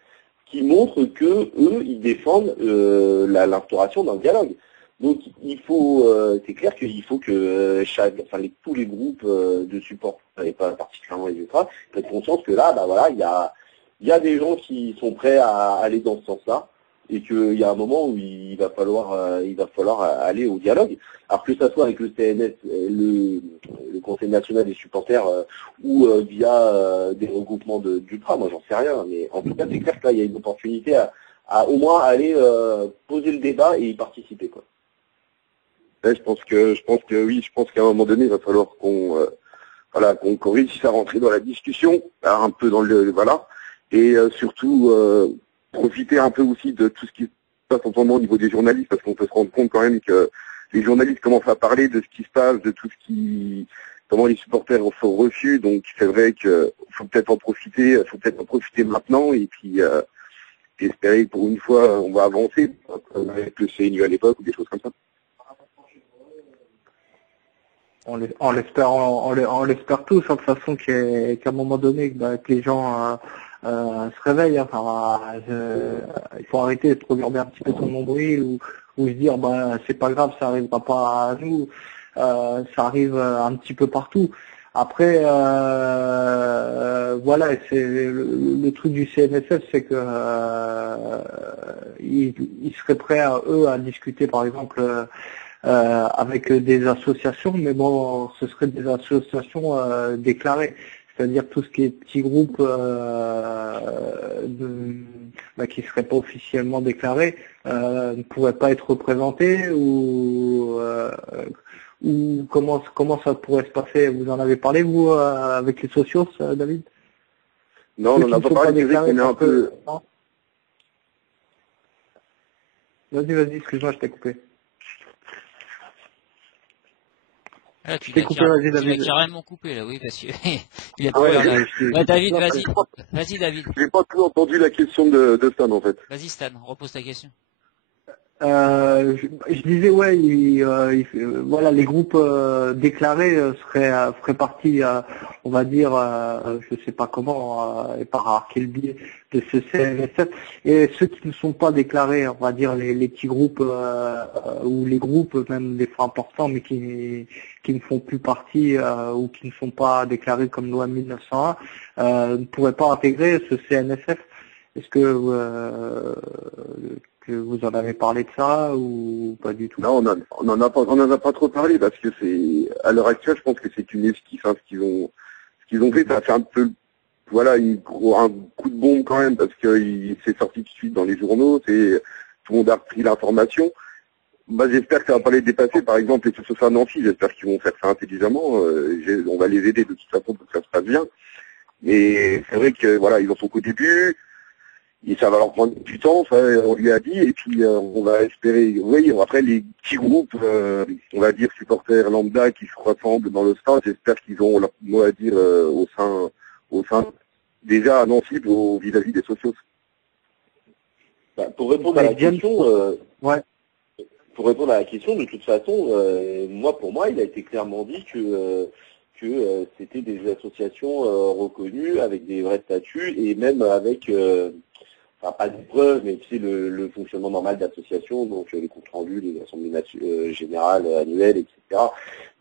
qui montrent que eux, ils défendent l'instauration d'un dialogue. Donc il faut, c'est clair qu'il faut que tous les groupes de support, et pas particulièrement les ultras, prennent conscience que là, bah voilà, il y a des gens qui sont prêts à aller dans ce sens-là, et qu'il y a un moment où il va falloir aller au dialogue. Alors que ça soit avec le CNS, le Conseil national des supporters, ou via des regroupements d'ultras, moi j'en sais rien, mais en tout cas c'est clair que là il y a une opportunité à au moins aller poser le débat et y participer, quoi. Ouais, je pense que oui, je pense qu'à un moment donné, il va falloir qu'on réussisse à rentrer dans la discussion, un peu dans voilà, et surtout profiter un peu aussi de tout ce qui se passe en ce moment au niveau des journalistes, parce qu'on peut se rendre compte quand même que les journalistes commencent à parler de ce qui se passe, de tout ce comment les supporters sont reçus, donc c'est vrai qu'il faut peut-être en profiter maintenant, et puis espérer que pour une fois on va avancer, comme avec le CNU à l'époque ou des choses comme ça. On l'espère tous, hein, de toute façon, qu'à un moment donné, que les gens se réveillent. Hein, il faut arrêter de se regarder un petit peu son nombril ou se dire c'est pas grave, ça arrivera pas à nous. Ça arrive un petit peu partout. Après, voilà, c'est le truc du CNSF, c'est que ils seraient prêts à discuter, par exemple, avec des associations, mais bon, ce seraient des associations déclarées, c'est-à-dire tout ce qui est petits groupes qui ne seraient pas officiellement déclarés ne pourraient pas être représentés ou comment ça pourrait se passer? Vous en avez parlé, vous, avec les socios, David? Non, on n'en a pas parlé, c'est vrai qu'on est un peu... Vas-y, excuse-moi, je t'ai coupé. Ah, tu l'as carrément coupé, là, oui, parce que il a pas David, vas-y, David. J'ai pas tout entendu la question de Stan, en fait. Vas-y, Stan, repose ta question. Je disais, voilà, les groupes déclarés feraient partie, on va dire, je sais pas comment, et par quel biais de ce CNSF, et ceux qui ne sont pas déclarés, on va dire les petits groupes ou les groupes même des fois importants, mais qui ne font plus partie ou qui ne sont pas déclarés comme loi 1901, ne pourraient pas intégrer ce CNSF. Est-ce que vous en avez parlé de ça ou pas du tout? Non, on en a pas trop parlé, parce que à l'heure actuelle, je pense que c'est une esquisse, hein, ce qu'ils qu'ils ont fait, ça a fait un peu, voilà, un coup de bombe quand même, parce que c'est sorti tout de suite dans les journaux, tout le monde a repris l'information. Bah, j'espère que ça va pas les dépasser, par exemple, les socios à Nancy, j'espère qu'ils vont faire ça intelligemment, on va les aider de toute façon pour que ça se passe bien. Mais c'est vrai que, voilà, ils en sont qu'au début, et ça va leur prendre du temps, ça, on lui a dit, et puis on va espérer, oui, après les petits groupes, on va dire supporters lambda qui se rassemblent dans le stade, j'espère qu'ils auront leur mot à dire au sein déjà à Nancy vis-à-vis des socios. Bah, pour répondre à la question, ouais. Pour répondre à la question, de toute façon, pour moi, il a été clairement dit que c'était des associations reconnues avec des vrais statuts et même avec, pas des preuves, mais tu sais, le fonctionnement normal d'association, donc les comptes rendus, les assemblées générales annuelles, etc.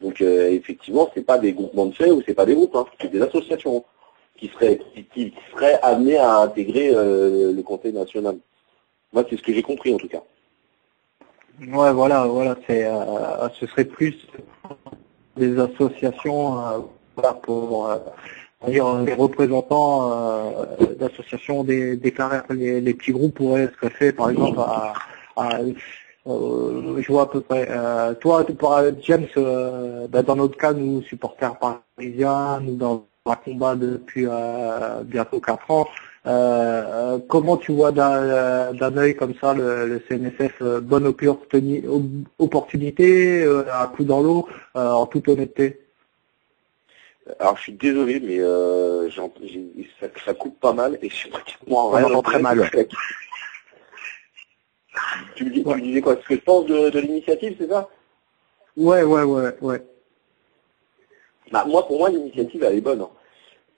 Donc effectivement, c'est pas des groupements de fait ou c'est pas des groupes, hein, c'est des associations qui seraient amenées à intégrer le Conseil national. Moi, c'est ce que j'ai compris en tout cas. Ouais, voilà, ce serait plus des associations pour dire les représentants d'associations déclarées. Les petits groupes pourraient se greffer, par exemple, je vois à peu près. Toi, James, dans notre cas, nous supporters parisiens, nous dans un combat depuis bientôt 4 ans. Comment tu vois d'un œil comme ça le CNSF, bonne opportunité, un coup dans l'eau, en toute honnêteté? Alors je suis désolé, mais ça coupe pas mal et je sais pas comment on entend très mal. Tu me disais quoi? Ce que je pense de l'initiative, c'est ça? Ouais. Bah, pour moi, l'initiative, elle est bonne. Hein.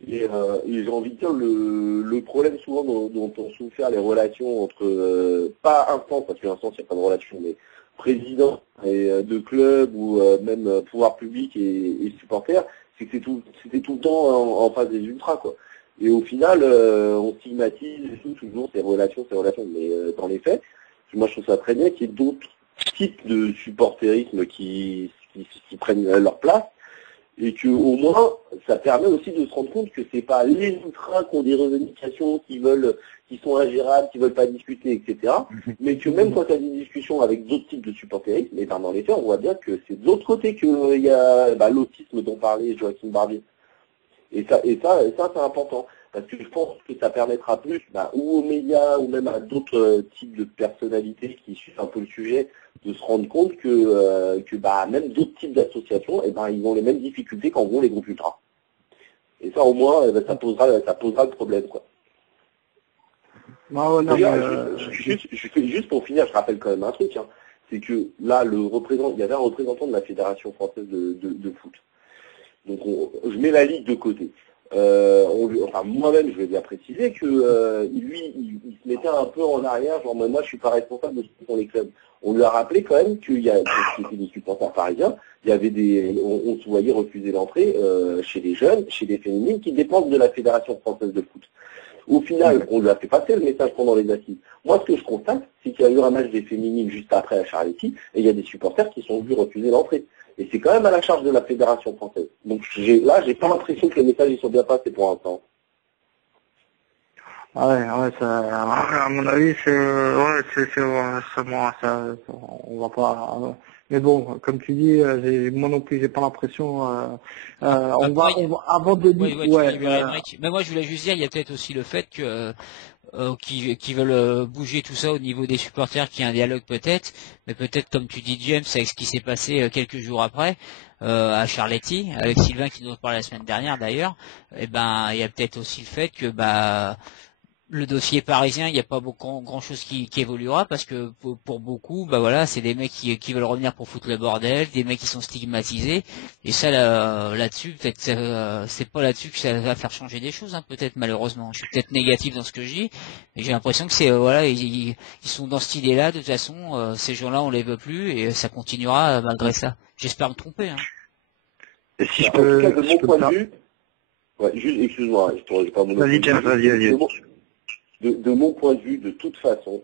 Et j'ai envie de dire, le problème souvent dont ont souffert les relations entre, pas instance, parce qu'instance, il n'y a pas de relation, mais président et de club ou même pouvoir public et supporters, c'est que c'était tout le temps en face des ultras, quoi. Et au final, on stigmatise toujours ces relations, mais dans les faits, moi je trouve ça très bien qu'il y ait d'autres types de supporterisme qui prennent leur place, et que au moins ça permet aussi de se rendre compte que c'est pas les ultras qui ont des revendications qui sont ingérables, qui veulent pas discuter, etc. Mais que même quand il y a des discussions avec d'autres types de supporterisme, et dans les faits, on voit bien que c'est de l'autre côté qu'il y a l'autisme dont parlait Joachim Barbier. Et ça c'est important. Parce que je pense que ça permettra plus, ou aux médias, ou même à d'autres types de personnalités qui suivent un peu le sujet, de se rendre compte que même d'autres types d'associations, ils ont les mêmes difficultés qu'en gros les groupes ultras. Et ça, au moins, ça posera le problème, quoi. Juste pour finir, je rappelle quand même un truc, hein, c'est que là, il y avait un représentant de la Fédération française de foot. Donc, je mets la ligue de côté. Moi-même, je vais bien préciser que lui, il se mettait un peu en arrière, genre moi je suis pas responsable de ce que font les clubs. On lui a rappelé quand même qu'il y a des supporters parisiens, il y avait on se voyait refuser l'entrée chez les jeunes, chez les féminines qui dépendent de la Fédération française de foot. Au final, on lui a fait passer le message pendant les assises. Moi, ce que je constate, c'est qu'il y a eu un match des féminines juste après à Charletti, et il y a des supporters qui sont venus refuser l'entrée. Et c'est quand même à la charge de la Fédération française. Donc j'ai pas l'impression que les messages ils sont bien passés pour l'instant. À mon avis, on va pas. Mais bon, comme tu dis, moi non plus, j'ai pas l'impression. Avant de dire. Mais moi, je voulais juste dire, il y a peut-être aussi le fait que qui veulent bouger tout ça au niveau des supporters, qu'il y a un dialogue peut-être, mais peut-être comme tu dis James, avec ce qui s'est passé quelques jours après à Charletti, avec Sylvain qui nous en parlait la semaine dernière d'ailleurs, il y a peut-être aussi le fait que le dossier parisien, il n'y a pas grand chose qui évoluera parce que pour beaucoup, c'est des mecs qui veulent revenir pour foutre le bordel, des mecs qui sont stigmatisés, et ça là-dessus, peut-être c'est pas là-dessus que ça va faire changer des choses, hein, peut-être malheureusement. Je suis peut-être négatif dans ce que je dis, mais j'ai l'impression que c'est ils sont dans cette idée-là. De toute façon, ces gens-là, on les veut plus et ça continuera malgré ça. J'espère me tromper. Hein. Et si en tout cas, de mon point de vue, excuse-moi, je t'aurais pas mon. Vas-y, James, vas-y. De mon point de vue, de toute façon,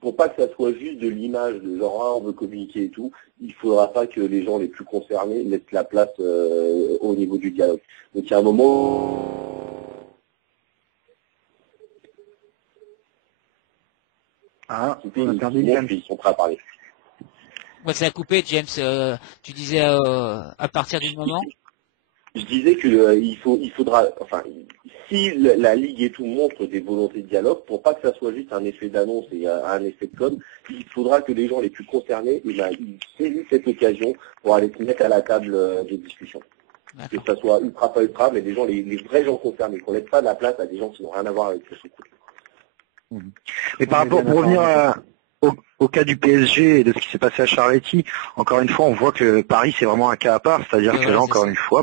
Pour pas que ça soit juste de l'image de genre on veut communiquer et tout, il faudra pas que les gens les plus concernés laissent la place au niveau du dialogue. Donc il y a un moment... On a perdu James. Ils sont prêts à parler. Ouais, ça a coupé, James. Tu disais à partir du moment. Je disais que il faudra, enfin, si la Ligue et tout montre des volontés de dialogue, pour pas que ça soit juste un effet d'annonce et un effet de com, il faudra que les gens les plus concernés, ils saisissent cette occasion pour aller se mettre à la table des discussions. Que ça soit ultra pas ultra, mais les gens, les vrais gens concernés, qu'on laisse pas de la place à des gens qui n'ont rien à voir avec ce truc. Mais par rapport, pour revenir au cas du PSG et de ce qui s'est passé à Charletti, encore une fois, on voit que Paris c'est vraiment un cas à part, c'est-à-dire que là, encore une fois,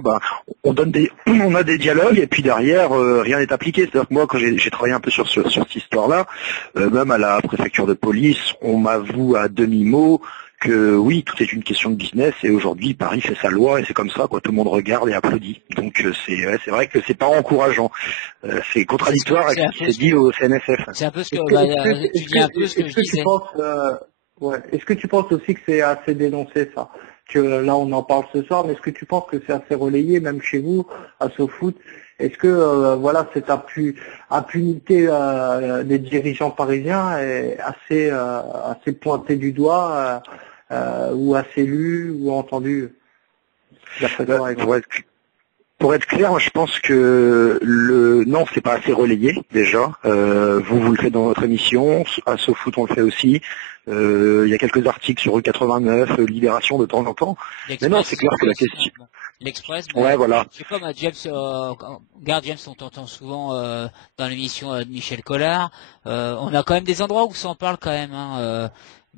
on a des dialogues et puis derrière, rien n'est appliqué. C'est-à-dire que moi, quand j'ai travaillé un peu sur cette histoire-là, même à la préfecture de police, on m'avoue à demi-mot que oui, tout est une question de business et aujourd'hui Paris fait sa loi et c'est comme ça, quoi. Tout le monde regarde et applaudit. Donc c'est vrai que c'est pas encourageant. C'est contradictoire avec ce qui s'est dit au CNSF. C'est un peu ce que tu dis un peu ce que je disais. Est-ce que tu penses aussi que c'est assez dénoncé ça? Que là on en parle ce soir, mais est-ce que tu penses que c'est assez relayé même chez vous à SoFoot? Est-ce que voilà cette impunité des dirigeants parisiens est assez pointée du doigt ou assez lue ou entendue? Pour être clair, moi, je pense que non, c'est pas assez relayé déjà. Vous le faites dans votre émission, à SoFoot on le fait aussi. Il y a quelques articles sur E89, Libération de temps en temps. Mais non, c'est clair que la question. L'Express, ouais, voilà. Je sais pas, James, James, on t'entend souvent dans l'émission de Michel Collard. On a quand même des endroits où ça en parle quand même. Hein.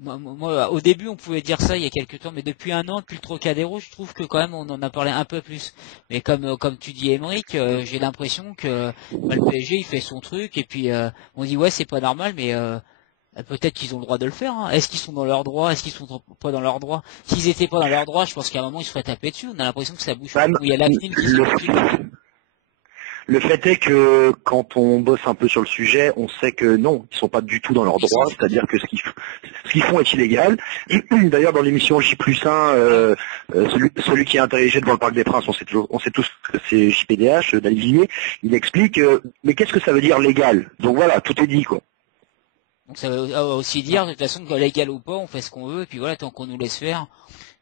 Moi, au début, on pouvait dire ça il y a quelques temps, mais depuis un an, depuis le Trocadéro, je trouve que quand même on en a parlé un peu plus. Mais comme tu dis, Aymeric, j'ai l'impression que le PSG il fait son truc et puis on dit ouais c'est pas normal, mais peut-être qu'ils ont le droit de le faire. Hein. Est-ce qu'ils sont dans leur droit? Est-ce qu'ils sont pas dans leur droit? S'ils étaient pas dans leur droit, je pense qu'à un moment ils se feraient taper dessus. On a l'impression que ça bouge. Il y a la CNIL qui Le fait est que quand on bosse un peu sur le sujet, on sait que non, ils sont pas du tout dans leurs droits, c'est-à-dire que ce qu'ils font est illégal. D'ailleurs, dans l'émission J+1, celui qui est interrogé devant le Parc des Princes, on sait tous que c'est JPDH, d'Alivier, il explique mais qu'est-ce que ça veut dire légal? Donc voilà, tout est dit quoi. Donc ça veut aussi dire de toute façon que légal ou pas, on fait ce qu'on veut et puis voilà, tant qu'on nous laisse faire.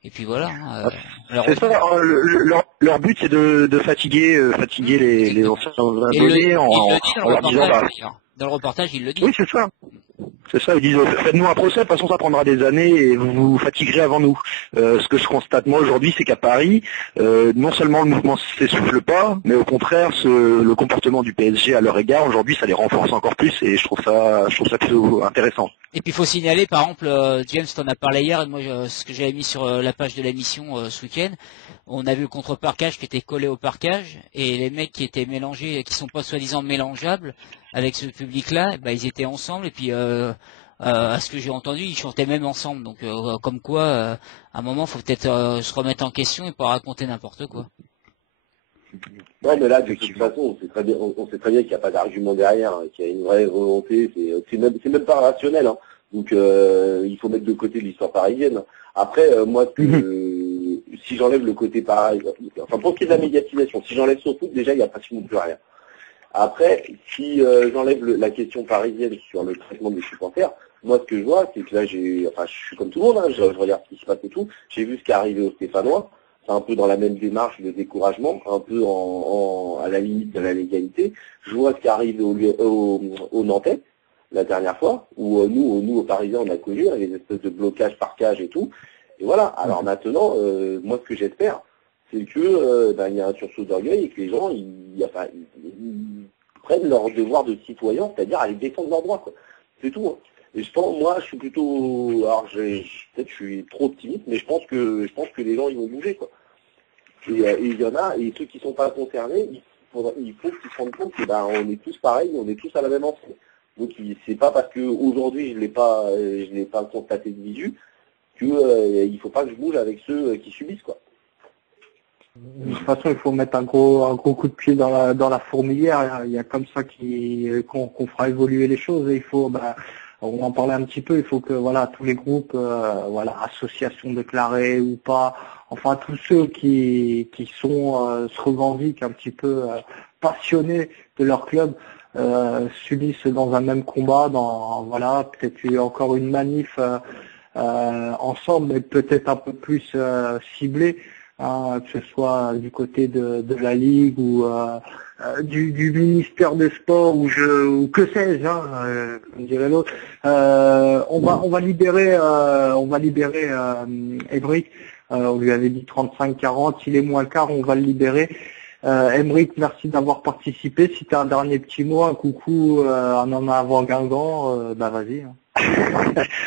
Et puis voilà. C'est ça. Leur but, c'est de fatiguer les anciens abonnés en leur disant. Dans le reportage, il le dit. Oui, c'est ça. C'est ça. Ils disent faites-nous un procès. De toute façon, ça prendra des années et vous vous fatiguerez avant nous. Ce que je constate moi aujourd'hui, c'est qu'à Paris, non seulement le mouvement s'essouffle pas, mais au contraire, le comportement du PSG à leur égard aujourd'hui, ça les renforce encore plus et je trouve ça plutôt intéressant. Et puis il faut signaler, par exemple, James t'en a parlé hier, et moi ce que j'avais mis sur la page de l'émission ce week-end, on a vu le contre-parquage qui était collé au parquage, et les mecs qui étaient mélangés, qui sont pas soi-disant mélangeables avec ce public-là, ils étaient ensemble, et puis à ce que j'ai entendu, ils chantaient même ensemble. Donc comme quoi, à un moment, faut peut-être se remettre en question et pas raconter n'importe quoi. Ouais, mais là, de toute façon, on sait très bien qu'il n'y a pas d'argument derrière, hein, qu'il y a une vraie volonté, c'est même pas rationnel, hein. Donc il faut mettre de côté l'histoire parisienne. Après, moi, si j'enlève le côté parisien, enfin pour ce qui est de la médiatisation, si j'enlève SoFoot, déjà il n'y a pratiquement plus rien. Après, si j'enlève la question parisienne sur le traitement des supporters, moi ce que je vois, c'est que là je suis comme tout le monde, hein, je regarde ce qui se passe et tout, j'ai vu ce qui est arrivé aux Stéphanois. C'est un peu dans la même démarche de découragement, un peu à la limite de la légalité. Je vois ce qui arrive au Nantais la dernière fois, où nous, aux Parisiens, on a connu les espèces de blocages, parquages et tout. Et voilà. Alors maintenant, moi, ce que j'espère, c'est que il y a un sursaut d'orgueil et que les gens, ils prennent leur devoir de citoyen, c'est-à-dire aller défendre leurs droits, quoi. C'est tout. Hein. Et je pense, moi, je suis plutôt, alors peut-être je suis trop optimiste, mais je pense que les gens ils vont bouger, quoi. Et il y en a, et ceux qui sont pas concernés, il faut qu'ils se rendent compte que on est tous pareils, on est tous à la même enseigne. Donc c'est pas parce que aujourd'hui je l'ai pas constaté de visu que il faut pas que je bouge avec ceux qui subissent, quoi. De toute façon, il faut mettre un gros coup de pied dans la fourmilière. Il y a comme ça qu'on fera évoluer les choses. Et il faut on en parlait un petit peu, il faut que voilà tous les groupes, voilà, associations déclarées ou pas, enfin tous ceux qui sont se revendiquent un petit peu passionnés de leur club, s'unissent dans un même combat, dans voilà, peut-être encore une manif ensemble, mais peut-être un peu plus ciblée, hein, que ce soit du côté de la Ligue ou du ministère des Sports ou que sais-je, hein, comme dirait l'autre. On va libérer Emric. On lui avait dit 35-40, il est moins le quart, on va le libérer. Emric, merci d'avoir participé. Si tu as un dernier petit mot, un coucou en avant Guingamp, bah vas-y. Hein.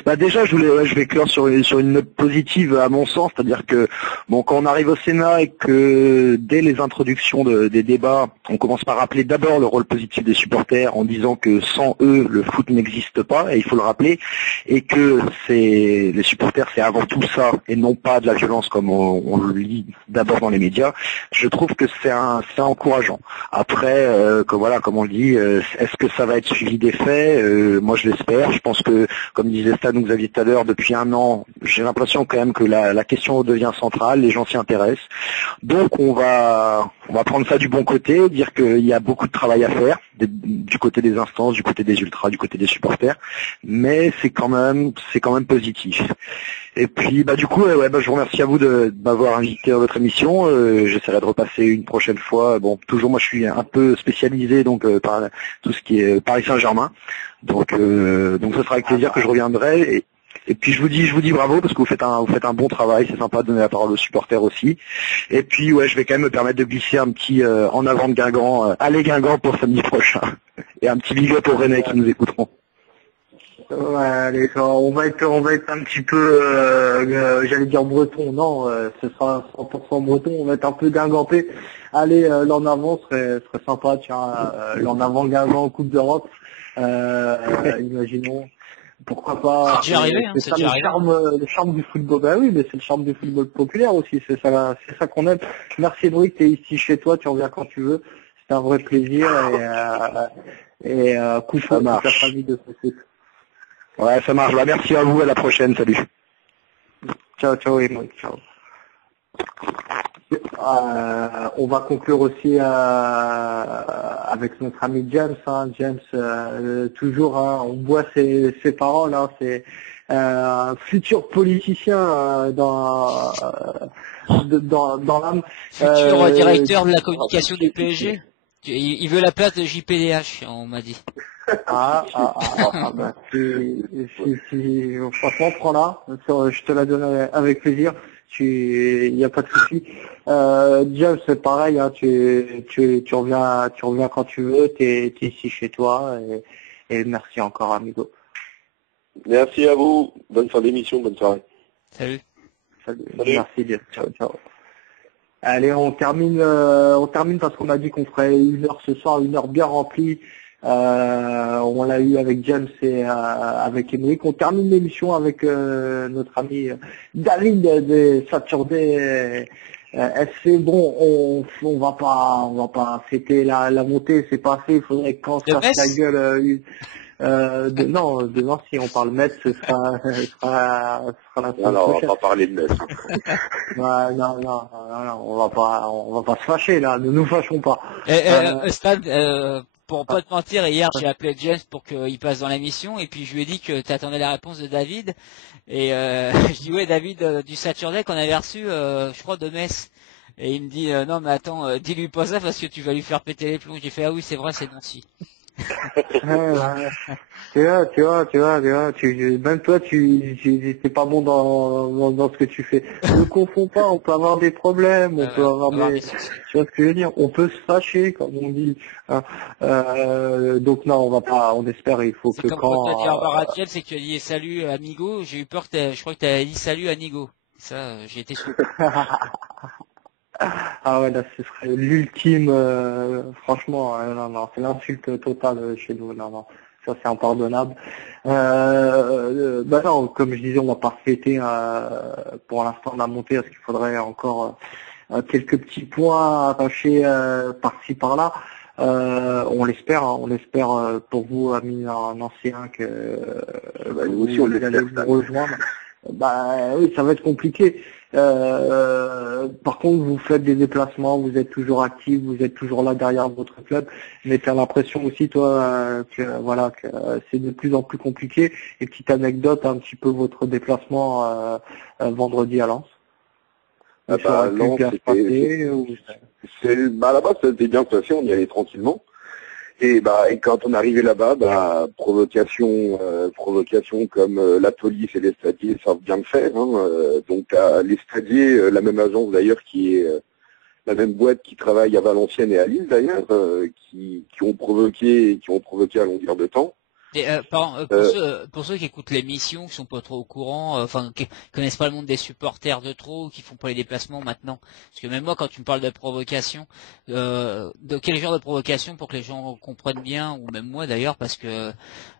Bah déjà, je vais clore sur une note positive à mon sens, c'est-à-dire que bon, quand on arrive au Sénat et que dès les introductions des débats, on commence par rappeler d'abord le rôle positif des supporters en disant que sans eux, le foot n'existe pas, et il faut le rappeler, et que les supporters, c'est avant tout ça, et non pas de la violence comme on le lit d'abord dans les médias. Je trouve que c'est encourageant. Après, comme on le dit, est-ce que ça va être suivi des faits? Moi, je l'espère. Je pense que, comme disait Stan ou Xavier tout à l'heure, depuis un an, j'ai l'impression quand même que la question devient centrale, les gens s'y intéressent. Donc on va prendre ça du bon côté, dire qu'il y a beaucoup de travail à faire, du côté des instances, du côté des ultras, du côté des supporters, mais c'est quand même positif. Et puis du coup, je vous remercie à vous de m'avoir invité à votre émission. J'essaierai de repasser une prochaine fois. Bon, toujours moi je suis un peu spécialisé donc par tout ce qui est Paris Saint-Germain. Donc ce sera avec plaisir que je reviendrai. Et puis je vous dis bravo parce que vous faites un bon travail. C'est sympa de donner la parole aux supporters aussi. Et puis je vais quand même me permettre de glisser un petit en avant de Guingamp. Allez Guingamp pour samedi prochain. Et un petit big up aux Rennais qui nous écouteront. Ouais, allez, on va être un petit peu, j'allais dire breton, non, ce sera 100% breton, on va être un peu guingampé. Allez, l'en avant serait sympa, tiens, l'en avant Guingamp en Coupe d'Europe, imaginons, pourquoi pas. C'est déjà arrivé, hein, c'est ça le charme du football. Bah oui, mais c'est le charme du football populaire aussi, c'est ça qu'on aime. Merci Brick, t'es ici chez toi, tu reviens quand tu veux, c'est un vrai plaisir et coucou à toute la famille de ce site. Ouais, ça marche. Merci à vous, à la prochaine, salut. Ciao, Emric, ciao. On va conclure aussi avec notre ami James. Hein. James, toujours, hein, on voit ses paroles. Hein, c'est un futur politicien dans l'âme. Futur directeur de la communication du PSG. Il veut la place de JPDH, on m'a dit. Bah, si, franchement, prends-la, je te la donne avec plaisir, il n'y a pas de souci. James, c'est pareil, hein, tu reviens quand tu veux, t'es ici chez toi, et merci encore, amigo. Merci à vous, bonne fin d'émission, bonne soirée. Salut. Merci, James, ciao. Allez, on termine parce qu'on a dit qu'on ferait 1 heure ce soir, 1 heure bien remplie. On l'a eu avec James et avec Emric. On termine l'émission avec notre ami David de Saturday FC. Bon, on va pas fêter la montée, c'est pas fait. Il faudrait qu'on se fasse la gueule. De Nancy, on parle Metz, ce sera la semaine prochaine. On va pas parler de Metz. Non, on va pas se fâcher là, ne nous fâchons pas. Stade, pour pas te mentir, hier j'ai appelé James pour qu'il passe dans l'émission et puis je lui ai dit que tu attendais la réponse de David et je dis ouais David du Saturday qu'on avait reçu je crois de Metz et il me dit non mais attends dis-lui pas ça parce que tu vas lui faire péter les plombs. J'ai fait ah oui c'est vrai c'est Nancy. Tu vois, même toi, t'es pas bon dans ce que tu fais. Ne confonds pas, on peut avoir des problèmes, on peut avoir des, tu vois ce que je veux dire, on peut se fâcher, comme on dit. Hein. Donc non, on va pas, on espère, il faut que comme quand tu as dit au revoir à Thiel, c'est que tu as dit salut amigo, j'ai eu peur je crois que tu avais dit salut amigo. Ça, j'ai été sûr. Ah ouais, là, ce serait l'ultime, franchement, non, c'est l'insulte totale chez nous, non, ça c'est impardonnable. Non, comme je disais, on va pas fêter pour l'instant la montée, parce qu'il faudrait encore quelques petits points attachés par-ci par-là. On l'espère, hein, on l'espère pour vous, amis anciens, que nous aussi, on vous allez l'espère. vous rejoindre. Oui, ça va être compliqué. Par contre, vous faites des déplacements, vous êtes toujours actifs, vous êtes toujours là derrière votre club, mais tu as l'impression aussi, toi, que c'est de plus en plus compliqué. Et petite anecdote, un petit peu votre déplacement vendredi à Lens. Lens, là-bas, ça s'était bien passé, on y allait tranquillement. Et quand on arrivait là-bas, provocation comme la police et les stadiers savent bien le faire. Donc les stadiers, la même agence d'ailleurs qui est la même boîte qui travaille à Valenciennes et à Lille d'ailleurs, qui ont provoqué à longueur de temps. Et, pour ceux qui écoutent l'émission, qui sont pas trop au courant, qui connaissent pas le monde des supporters de trop, qui font pas les déplacements maintenant, parce que même moi, quand tu me parles de provocation, de quel genre de provocation pour que les gens comprennent bien, ou même moi d'ailleurs, parce que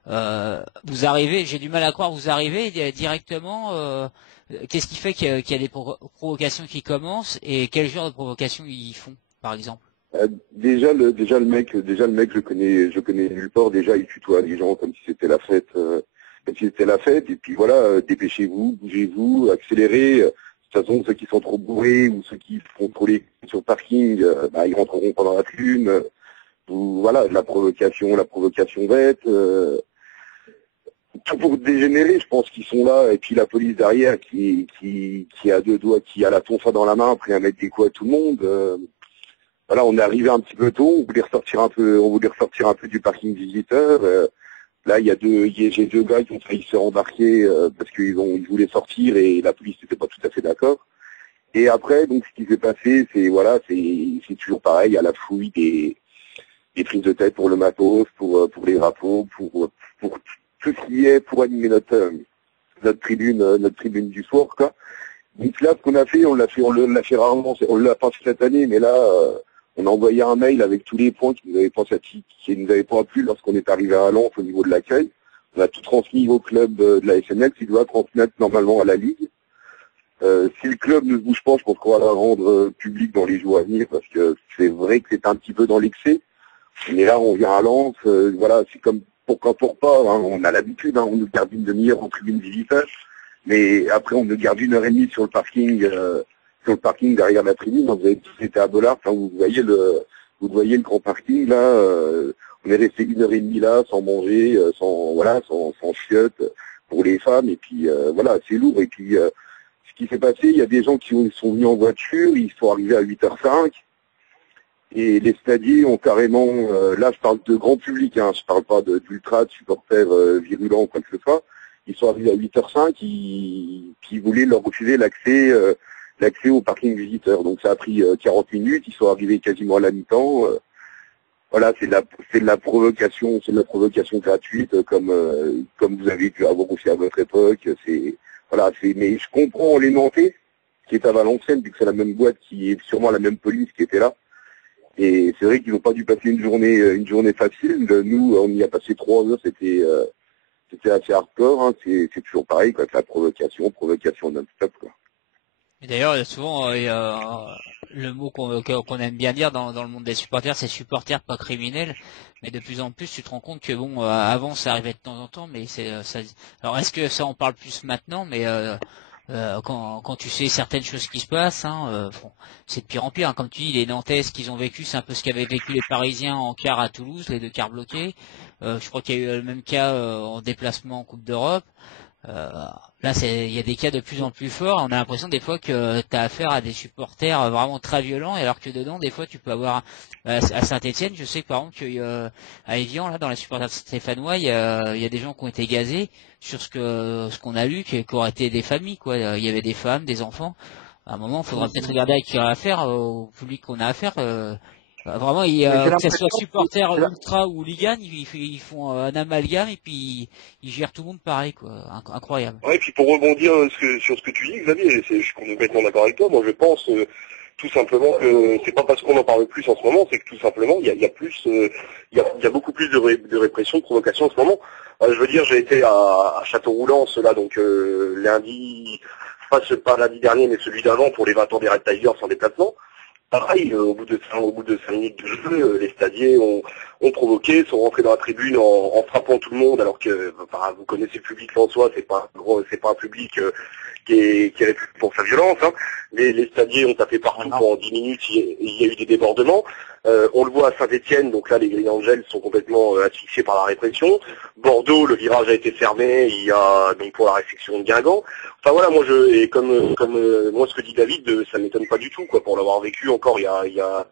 vous arrivez, j'ai du mal à croire, vous arrivez directement. Qu'est-ce qui fait qu'il y a des provocations qui commencent, et quel genre de provocation ils font, par exemple? Déjà le mec, je connais nulle part. Déjà, il tutoie les gens comme si c'était la fête, Et puis voilà, dépêchez-vous, bougez-vous, accélérez. De toute façon, ceux qui sont trop bourrés ou ceux qui font trop les sur le parking, ils rentreront pendant la thune. Voilà, la provocation bête. Tout pour dégénérer, je pense qu'ils sont là. Et puis la police derrière qui a deux doigts, qui a la tonfa dans la main, après à mettre des coups à tout le monde. Voilà, on est arrivé un petit peu tôt, on voulait ressortir un peu du parking visiteur. Là, j'ai deux gars qui ont failli se rembarquer parce qu'ils voulaient sortir et la police n'était pas tout à fait d'accord. Et après, donc, ce qui s'est passé, c'est toujours pareil, à la fouille des prises de tête pour le matos, pour les drapeaux, pour tout ce qui est pour animer notre tribune du soir, quoi. Donc là, ce qu'on a fait, on l'a fait rarement, on l'a pas fait cette année, mais là, on a envoyé un mail avec tous les points qui nous avaient pas plu lorsqu'on est arrivé à Lens au niveau de l'accueil. On a tout transmis au club de la SNL qui doit transmettre normalement à la Ligue. Si le club ne se bouge pas, je pense qu'on va la rendre publique dans les jours à venir parce que c'est vrai que c'est un petit peu dans l'excès. Mais là, on vient à Lens, c'est comme pourquoi pas, on a l'habitude, on nous garde une demi-heure en tribune visiteur, mais après on nous garde 1h30 sur le parking derrière la tribune. Vous avez tous été à Bollard, vous voyez le grand parking là, on est resté 1h30 là sans manger, sans chiottes pour les femmes, et puis c'est lourd. Et puis ce qui s'est passé, il y a des gens qui sont venus en voiture, ils sont arrivés à 8h05. Et les stadiers ont carrément, là je parle de grand public, je parle pas d'ultra, de supporters virulents ou quoi que ce soit, ils sont arrivés à 8h05, qui voulaient leur refuser l'accès au parking visiteur. Donc ça a pris 40 minutes, ils sont arrivés quasiment à la mi-temps. C'est de la provocation gratuite, comme vous avez pu avoir aussi à votre époque. Mais je comprends les Nantais, qui est à Valenciennes, vu que c'est la même boîte, qui est sûrement la même police qui était là. Et c'est vrai qu'ils n'ont pas dû passer une journée facile. Nous, on y a passé 3 heures, c'était assez hardcore. C'est toujours pareil, quoi, avec la provocation non-stop, quoi. Et d'ailleurs, souvent, le mot qu'on aime bien dire dans le monde des supporters, c'est supporters pas criminels. Mais de plus en plus, tu te rends compte que avant, ça arrivait de temps en temps, mais alors, est-ce que ça en parle plus maintenant? Mais quand tu sais certaines choses qui se passent, c'est de pire en pire. Comme tu dis, les Nantais, ce qu'ils ont vécu, c'est un peu ce qu'avaient vécu les Parisiens en quart à Toulouse, les 2 quarts bloqués. Je crois qu'il y a eu le même cas en déplacement en Coupe d'Europe. Là, il y a des cas de plus en plus forts. On a l'impression des fois que tu as affaire à des supporters vraiment très violents, et alors que dedans, des fois, tu peux avoir à Saint-Étienne. Je sais que par exemple à Évian, là, dans les supporters stéphanois, il y a des gens qui ont été gazés sur ce qu'on a lu, qui auraient été des familles, quoi. Il y avait des femmes, des enfants. À un moment, il faudra peut-être regarder avec qui on a affaire, au public qu'on a affaire. Vraiment, que ce soit supporters ultra ou hooligan, ils font un amalgame et puis ils gèrent tout le monde pareil, quoi. Incroyable. Ouais, et puis pour rebondir sur ce que tu dis, Xavier, je suis complètement d'accord avec toi. Moi, je pense tout simplement que c'est pas parce qu'on en parle plus en ce moment, c'est que tout simplement il y a beaucoup plus de répression, de provocation en ce moment. Je veux dire, j'ai été à Châteauroulant, donc lundi, pas lundi dernier, mais celui d'avant pour les 20 ans des Red Tigers en déplacement. pareil, au bout de 5 minutes de jeu, les stadiers ont provoqué, sont rentrés dans la tribune en frappant tout le monde, alors que vous connaissez le public en soi, c'est pas un public qui est réputé pour sa violence. Hein. Les stadiers ont tapé partout pendant 10 minutes, il y a eu des débordements. On le voit à Saint-Étienne, donc là les Green Angels sont complètement asphyxiés par la répression. Bordeaux, le virage a été fermé, il y a donc pour la réfection de Guingamp. Enfin voilà, moi moi ce que dit David, ça m'étonne pas du tout, quoi, pour l'avoir vécu encore il y a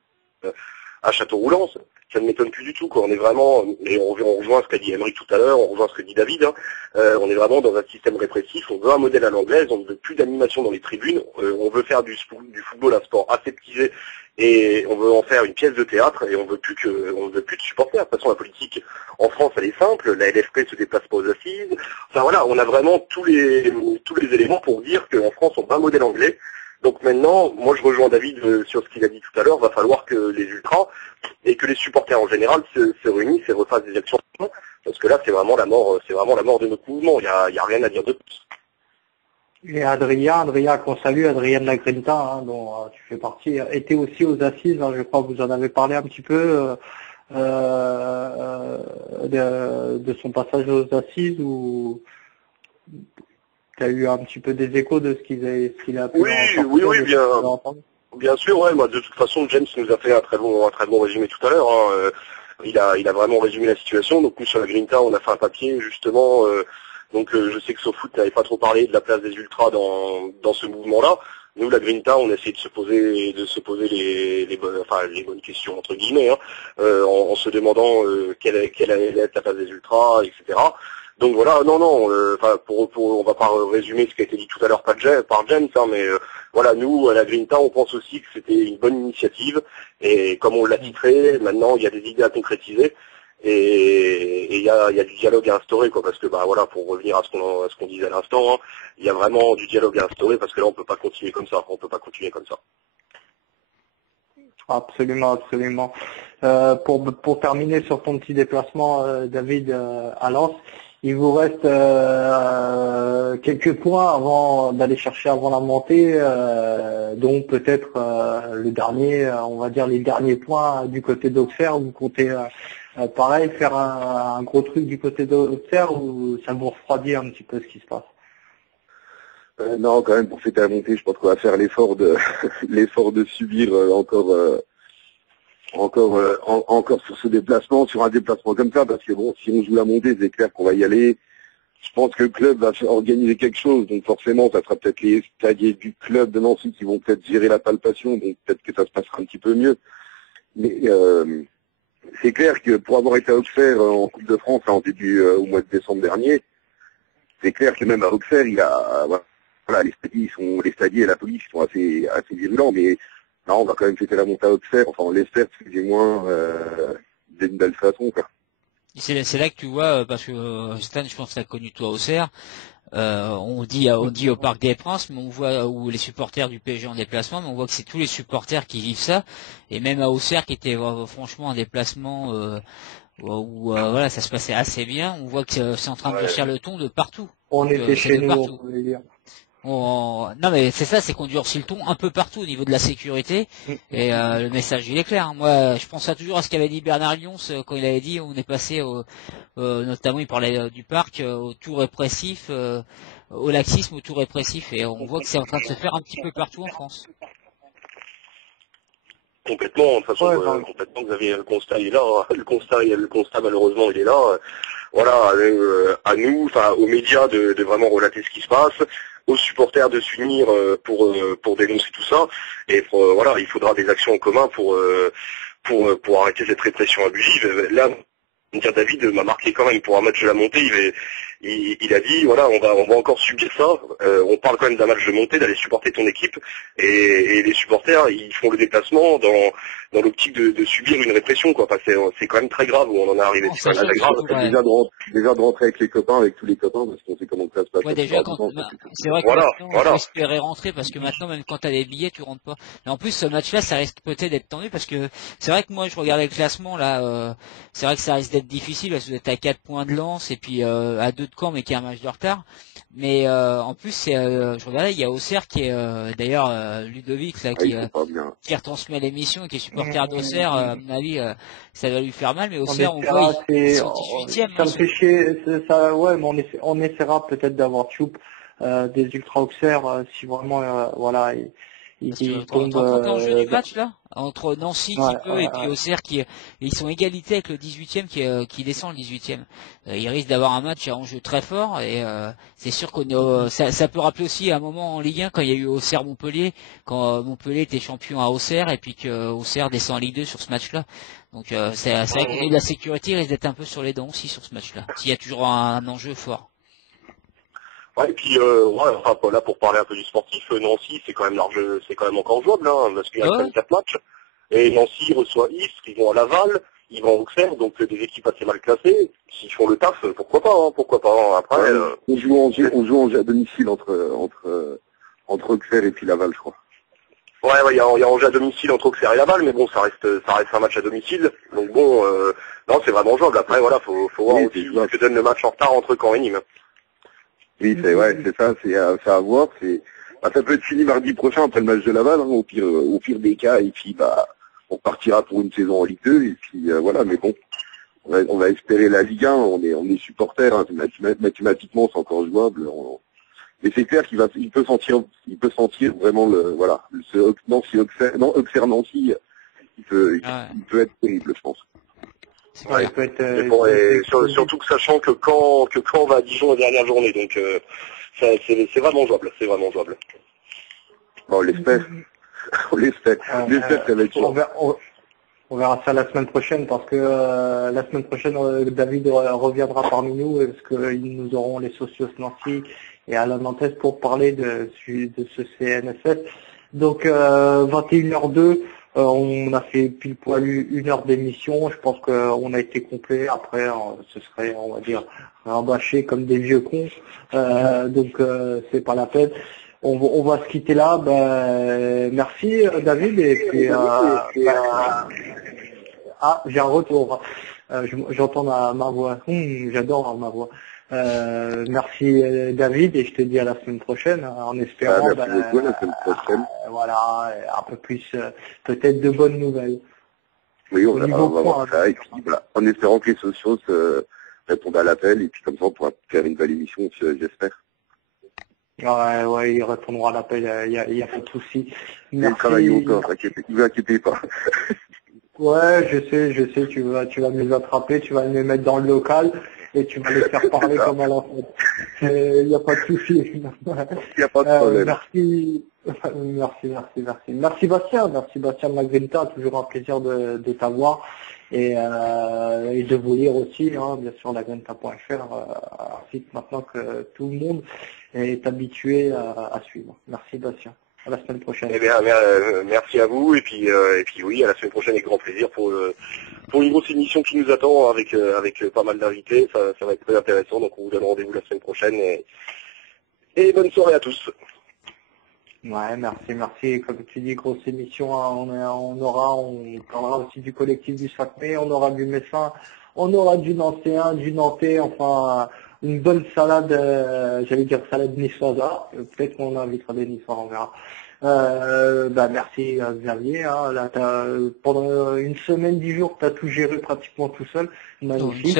à Château-Roulant, ça ne m'étonne plus du tout, quoi. On est vraiment, et on rejoint ce qu'a dit Emery tout à l'heure, on rejoint ce que dit David, hein. On est vraiment dans un système répressif, on veut un modèle à l'anglaise, on ne veut plus d'animation dans les tribunes, on veut faire du football un sport aseptisé, et on veut en faire une pièce de théâtre, et on ne veut plus de supporters. De toute façon, la politique en France, elle est simple, la LFP se déplace pas aux assises. Enfin voilà, on a vraiment tous les éléments pour dire qu'en France, on veut un modèle anglais. Donc maintenant, moi je rejoins David sur ce qu'il a dit tout à l'heure, va falloir que les ultras et que les supporters en général se réunissent et refassent des actions, parce que là c'est vraiment la mort de notre mouvement, il y a rien à dire de plus. Et Adrien qu'on salue, Adrien de la Grinta, hein, dont tu fais partie, était aussi aux assises, hein, je crois que vous en avez parlé un petit peu de son passage aux assises, ou tu as eu un petit peu des échos de ce qu'il a pu Oui, bien sûr, ouais. Moi, de toute façon, James nous a fait un très bon résumé tout à l'heure. Hein. Il a vraiment résumé la situation. Donc nous sur la Grinta, on a fait un papier justement. Donc je sais que SoFoot n'avait pas trop parlé de la place des ultras dans ce mouvement-là. Nous, la Grinta, on a essayé de se poser les bonnes questions entre guillemets, hein, en se demandant quelle allait être la place des ultras, etc. Donc voilà, non, on va pas résumer ce qui a été dit tout à l'heure par James, hein, mais voilà, nous, à la Grinta, on pense aussi que c'était une bonne initiative, et comme on l'a titré, maintenant, il y a des idées à concrétiser, et il y a du dialogue à instaurer, quoi, parce que, voilà, pour revenir à ce qu'on disait à l'instant, hein, il y a vraiment du dialogue à instaurer, parce que là, on peut pas continuer comme ça, Absolument. Pour terminer sur ton petit déplacement, David, à Lens, il vous reste quelques points avant d'aller chercher avant la montée, dont peut-être le dernier, on va dire les derniers points du côté d'Auxerre. Vous comptez pareil faire un gros truc du côté d'Auxerre, ou ça vous refroidit un petit peu ce qui se passe? Non, quand même, pour fêter la montée, je pense qu'on va faire l'effort de subir encore sur ce déplacement, sur un déplacement comme ça, parce que bon, si on joue la montée, c'est clair qu'on va y aller. Je pense que le club va organiser quelque chose, donc forcément, ça sera peut-être les stadiers du club de Nancy qui vont peut-être gérer la palpation, donc peut-être que ça se passera un petit peu mieux. Mais c'est clair que pour avoir été à Auxerre en Coupe de France au mois de décembre dernier, c'est clair que même à Auxerre, les stadiers et la police sont assez virulents, mais là, on va quand même fêter la montée à Auxerre, enfin on l'espère, du moins d'une belle façon, quoi. C'est là que tu vois, parce que Stan, je pense que tu as connu toi Auxerre, on dit au Parc des Princes, mais on voit où les supporters du PSG en déplacement, mais on voit que c'est tous les supporters qui vivent ça, et même à Auxerre qui était franchement un déplacement où voilà, ça se passait assez bien, on voit que c'est en train de durcir le ton de partout. On était chez nous, on pouvait dire. Non mais c'est ça, c'est qu'on durcit le ton un peu partout au niveau de la sécurité, et le message il est clair, hein. Moi je pense toujours à ce qu'avait dit Bernard Lyons quand il avait dit on est passé notamment il parlait du parc au tout répressif, au laxisme, au tout répressif, et on voit que c'est en train de se faire un petit peu partout en France. Complètement, de toute façon, complètement, Xavier, le constat il est là, hein. Le constat malheureusement il est là. Voilà, à nous, enfin aux médias de vraiment relater ce qui se passe, aux supporters de s'unir pour dénoncer tout ça, et voilà, il faudra des actions en commun pour arrêter cette répression abusive. Là, David m'a marqué quand même pour un match de la montée, il a dit voilà, on va encore subir ça. On parle quand même d'un match de montée, d'aller supporter ton équipe, et les supporters ils font le déplacement dans l'optique de subir une répression, quoi. Enfin, c'est quand même très grave où on en est arrivé. C'est quand même très grave. Déjà de rentrer avec les copains, avec tous les copains, parce qu'on sait comment ça se passe. Ouais, déjà c'est vrai que maintenant on espérait rentrer, parce que maintenant même quand t'as des billets tu rentres pas. Et en plus ce match-là ça risque peut-être d'être tendu, parce que c'est vrai que moi je regardais le classement là, c'est vrai que ça risque d'être difficile parce que vous êtes à 4 points de Lens, et puis à 2 de Caen mais qui a un match de retard. Mais en plus, je regardais, il y a Auxerre qui est d'ailleurs Ludovic là qui retransmet l'émission et qui est supporter d'Auxerre. À mon avis, ça va lui faire mal. Mais Auxerre, on voit ils sont 18e. Ça me fait chier. Ça, ouais, mais on essaiera peut-être d'avoir Tchoup des Ultra Auxerre si vraiment voilà. Il tombe l'enjeu du match là entre Nancy qui peut et puis Auxerre qui ils sont égalité avec le 18e qui descend le 18e. Il risque d'avoir un match à enjeu très fort et c'est sûr qu'on ça peut rappeler aussi un moment en Ligue 1 quand il y a eu Auxerre Montpellier quand Montpellier était champion à Auxerre et puis que Auxerre descend en Ligue 2 sur ce match-là. Donc c'est vrai que la sécurité risque d'être un peu sur les dents aussi sur ce match-là. S'il y a toujours un enjeu fort. Ouais, et puis là pour parler un peu du sportif, Nancy c'est quand même encore jouable, hein, parce qu'il y a quand même 4 matchs. Et Nancy reçoit Istres, ils vont à Laval, ils vont à Auxerre, donc des équipes assez mal classées. S'ils font le taf, pourquoi pas, hein. Après, on joue à domicile entre Auxerre et puis Laval, je crois. Ouais, il y a Angers à domicile entre Auxerre et Laval, mais bon, ça reste un match à domicile. Donc bon, non, c'est vraiment jouable. Après, voilà, faut voir aussi ce que donne le match en retard entre Caen et Nîmes. Oui, c'est ça, c'est à voir. Ça peut être fini mardi prochain après le match de Laval, hein, au pire des cas, et puis on partira pour une saison en Ligue 2, et puis voilà. Mais bon, on va espérer la Ligue 1. On est supporters, hein, mathématiquement c'est encore jouable. Mais c'est clair il peut sentir vraiment Auxerre Nancy, il peut être terrible, je pense. Ouais, il peut être, surtout que sachant que Caen va à Dijon la dernière journée, donc c'est vraiment jouable, Bon, on l'espère. Ça va être sûr. On verra ça la semaine prochaine parce que la semaine prochaine David reviendra parmi nous parce que nous aurons les socios Nancy et Alain Nantes pour parler de ce CNSS. Donc 21h02. On a fait pile poil 1 heure d'émission. Je pense qu'on a été complet. Après, ce serait, on va dire, rabâché comme des vieux cons. Donc, c'est pas la peine. On va se quitter là. Merci David. Et puis, j'ai un retour. J'entends ma voix. J'adore ma voix. Merci David et je te dis à la semaine prochaine en espérant merci beaucoup, la semaine prochaine. Voilà un peu plus peut-être de bonnes nouvelles. Oui, on va voir ça et puis en espérant que les socios répondent à l'appel et puis comme ça on pourra faire une belle émission, j'espère. Ouais, il répondra à l'appel, il y a pas de souci. Il travaille encore, ne vous inquiétez pas. Ouais, je sais, tu vas me les attraper, tu vas me les mettre dans le local. Et tu vas les faire parler comme à l'enfant. Il n'y a pas de souci. Il n'y a pas de problème. Merci Bastien de la Grinta, toujours un plaisir de t'avoir et de vous lire aussi, hein, bien sûr, lagrinta.fr, un site maintenant que tout le monde est habitué à suivre. Merci Bastien. À la semaine prochaine. Eh bien, merci à vous et puis oui, à la semaine prochaine avec grand plaisir pour une grosse émission qui nous attend avec pas mal d'invités. Ça va être très intéressant, donc on vous donne rendez-vous la semaine prochaine et bonne soirée à tous. Ouais, merci. Comme tu dis, grosse émission. Hein, on parlera aussi du collectif du 5 mai, on aura du Messin, on aura du Nancéen, du Nantais, enfin une bonne salade, j'allais dire salade niçoise. Peut-être qu'on invitera des Niçois, on verra. Merci Xavier. Hein, là, pendant une semaine, 10 jours, tu as tout géré pratiquement tout seul. Magnifique.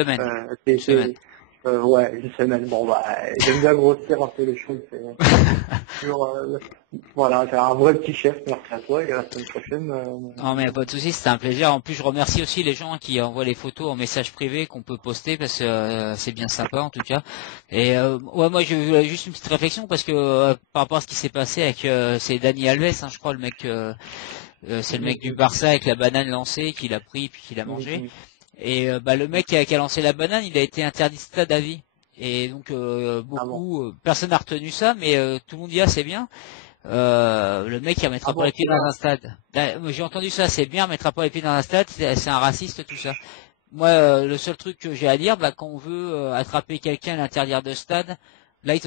Une semaine. Ouais, une semaine. Bon, j'aime bien grossir un peu les choses. Voilà, c'est un vrai petit chef. Merci à toi et à la semaine prochaine. Non, mais pas de souci, c'était un plaisir. En plus, je remercie aussi les gens qui envoient les photos en message privé qu'on peut poster parce que c'est bien sympa en tout cas. Et moi, j'ai juste une petite réflexion parce que par rapport à ce qui s'est passé avec c'est Dani Alves, hein, je crois le mec, c'est le mec du Barça avec la banane lancée qu'il a pris puis qu'il a mangé. Et le mec qui a lancé la banane, il a été interdit de stade à vie. Et donc personne n'a retenu ça, mais tout le monde dit c'est bien. Le mec il mettra pas les pieds dans un stade. J'ai entendu ça, c'est bien, mettra pas les pieds dans un stade, c'est un raciste tout ça. Moi, le seul truc que j'ai à dire, quand on veut attraper quelqu'un et l'interdire de stade, là ils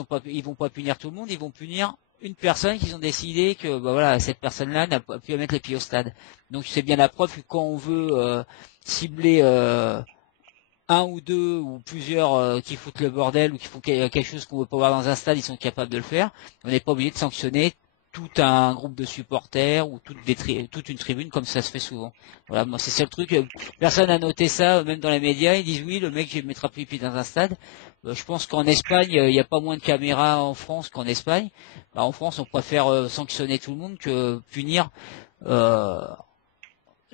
vont pas punir tout le monde, ils vont punir une personne qu'ils ont décidé que cette personne-là n'a pas pu mettre les pieds au stade. Donc c'est bien la preuve que quand on veut cibler un ou deux ou plusieurs qui foutent le bordel ou qui font quelque chose qu'on veut pas voir dans un stade, ils sont capables de le faire. On n'est pas obligé de sanctionner tout un groupe de supporters ou toute une tribune comme ça se fait souvent. Voilà, moi c'est ça le truc. Personne n'a noté ça, même dans les médias, ils disent oui, le mec il mettra plus pied dans un stade. Je pense qu'en Espagne, il n'y a pas moins de caméras en France qu'en Espagne. Bah, en France, on préfère sanctionner tout le monde que punir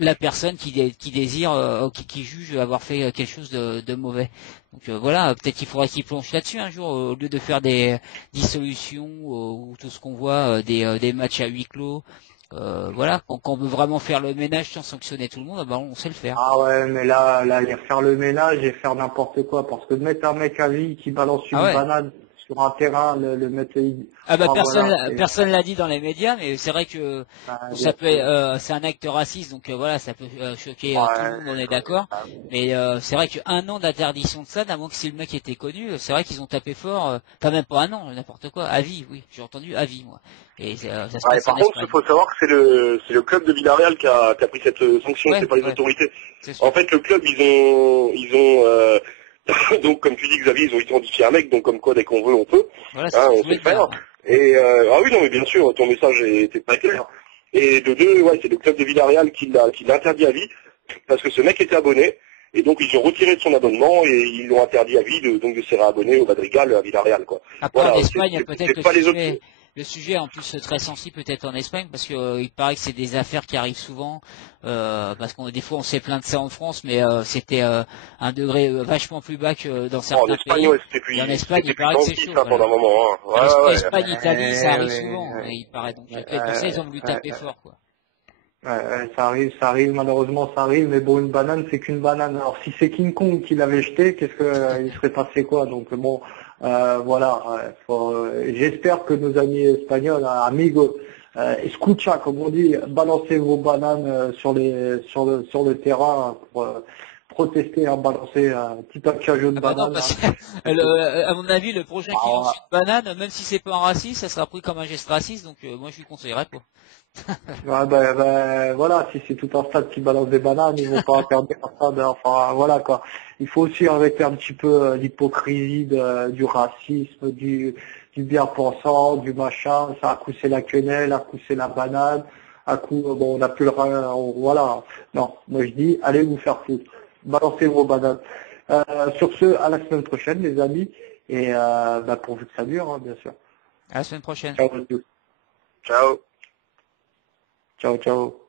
la personne qui désire, qui juge avoir fait quelque chose de mauvais. Donc voilà, peut-être qu'il faudrait qu'il plonge là-dessus un jour, au lieu de faire des dissolutions ou tout ce qu'on voit, des matchs à huis clos. Voilà, quand on veut vraiment faire le ménage sans sanctionner tout le monde, on sait le faire. Ah ouais, mais là, il y a faire le ménage et faire n'importe quoi, parce que de mettre un mec à vie qui balance une banane sur un terrain, le mettre... Personne l'a dit dans les médias, mais c'est vrai que ça peut, c'est un acte raciste, donc voilà, ça peut choquer tout le monde, on est d'accord. Mais c'est vrai qu'un an d'interdiction de ça, à moins que si le mec était connu, c'est vrai qu'ils ont tapé fort, enfin même pas un an, n'importe quoi, à vie, oui, j'ai entendu à vie moi. Et ça se passe par contre, il faut savoir que c'est le club de Villarreal qui a pris cette sanction, c'est pas les autorités. En fait, le club, ils ont donc comme tu dis Xavier, ils ont identifié un mec, donc comme quoi dès qu'on veut, on peut, voilà, on sait faire. Et ah oui, non, mais bien sûr, ton message était pas clair. Et de deux, ouais, c'est le club de Villarreal qui l'a interdit à vie, parce que ce mec était abonné, et donc ils ont retiré de son abonnement et ils l'ont interdit à vie de se réabonner au Madrigal à Villarreal, quoi. Après voilà, en Espagne, peut-être que pas les autres. Le sujet est en plus très sensible peut-être en Espagne parce que il paraît que c'est des affaires qui arrivent souvent parce qu'on des fois on s'est plaint de ça en France mais c'était un degré vachement plus bas que dans certains pays. Ouais, et en Espagne il paraît que c'est chaud. Pendant un moment, hein. En Espagne, Italie, ça arrive souvent il paraît donc peut-être pour ça ils ont voulu taper fort quoi. Ça arrive, malheureusement ça arrive, mais bon, une banane c'est qu'une banane. Alors si c'est King Kong qui l'avait jeté, qu'est-ce que il serait passé quoi? Donc bon, voilà. J'espère que nos amis espagnols, amigos, escucha, comme on dit, balancez vos bananes sur le terrain pour protester, balancer un petit caillou de banane. Non, parce que, à mon avis, le prochain qui lance une banane, même si c'est pas un raciste, ça sera pris comme un geste raciste, donc moi je lui conseillerais pas. Voilà, si c'est tout un stade qui balance des bananes, ils vont pas interdire un stade, enfin voilà quoi. Il faut aussi arrêter un petit peu l'hypocrisie du racisme, du bien-pensant, du machin, ça a coup c'est la quenelle, à coup c'est la banane, à coup bon on n'a plus le rein, voilà. Non, moi je dis allez vous faire foutre, balancez vos bananes. Sur ce, à la semaine prochaine les amis, et pourvu que ça dure, hein, bien sûr. À la semaine prochaine. Ciao. Ciao. Ciao, ciao.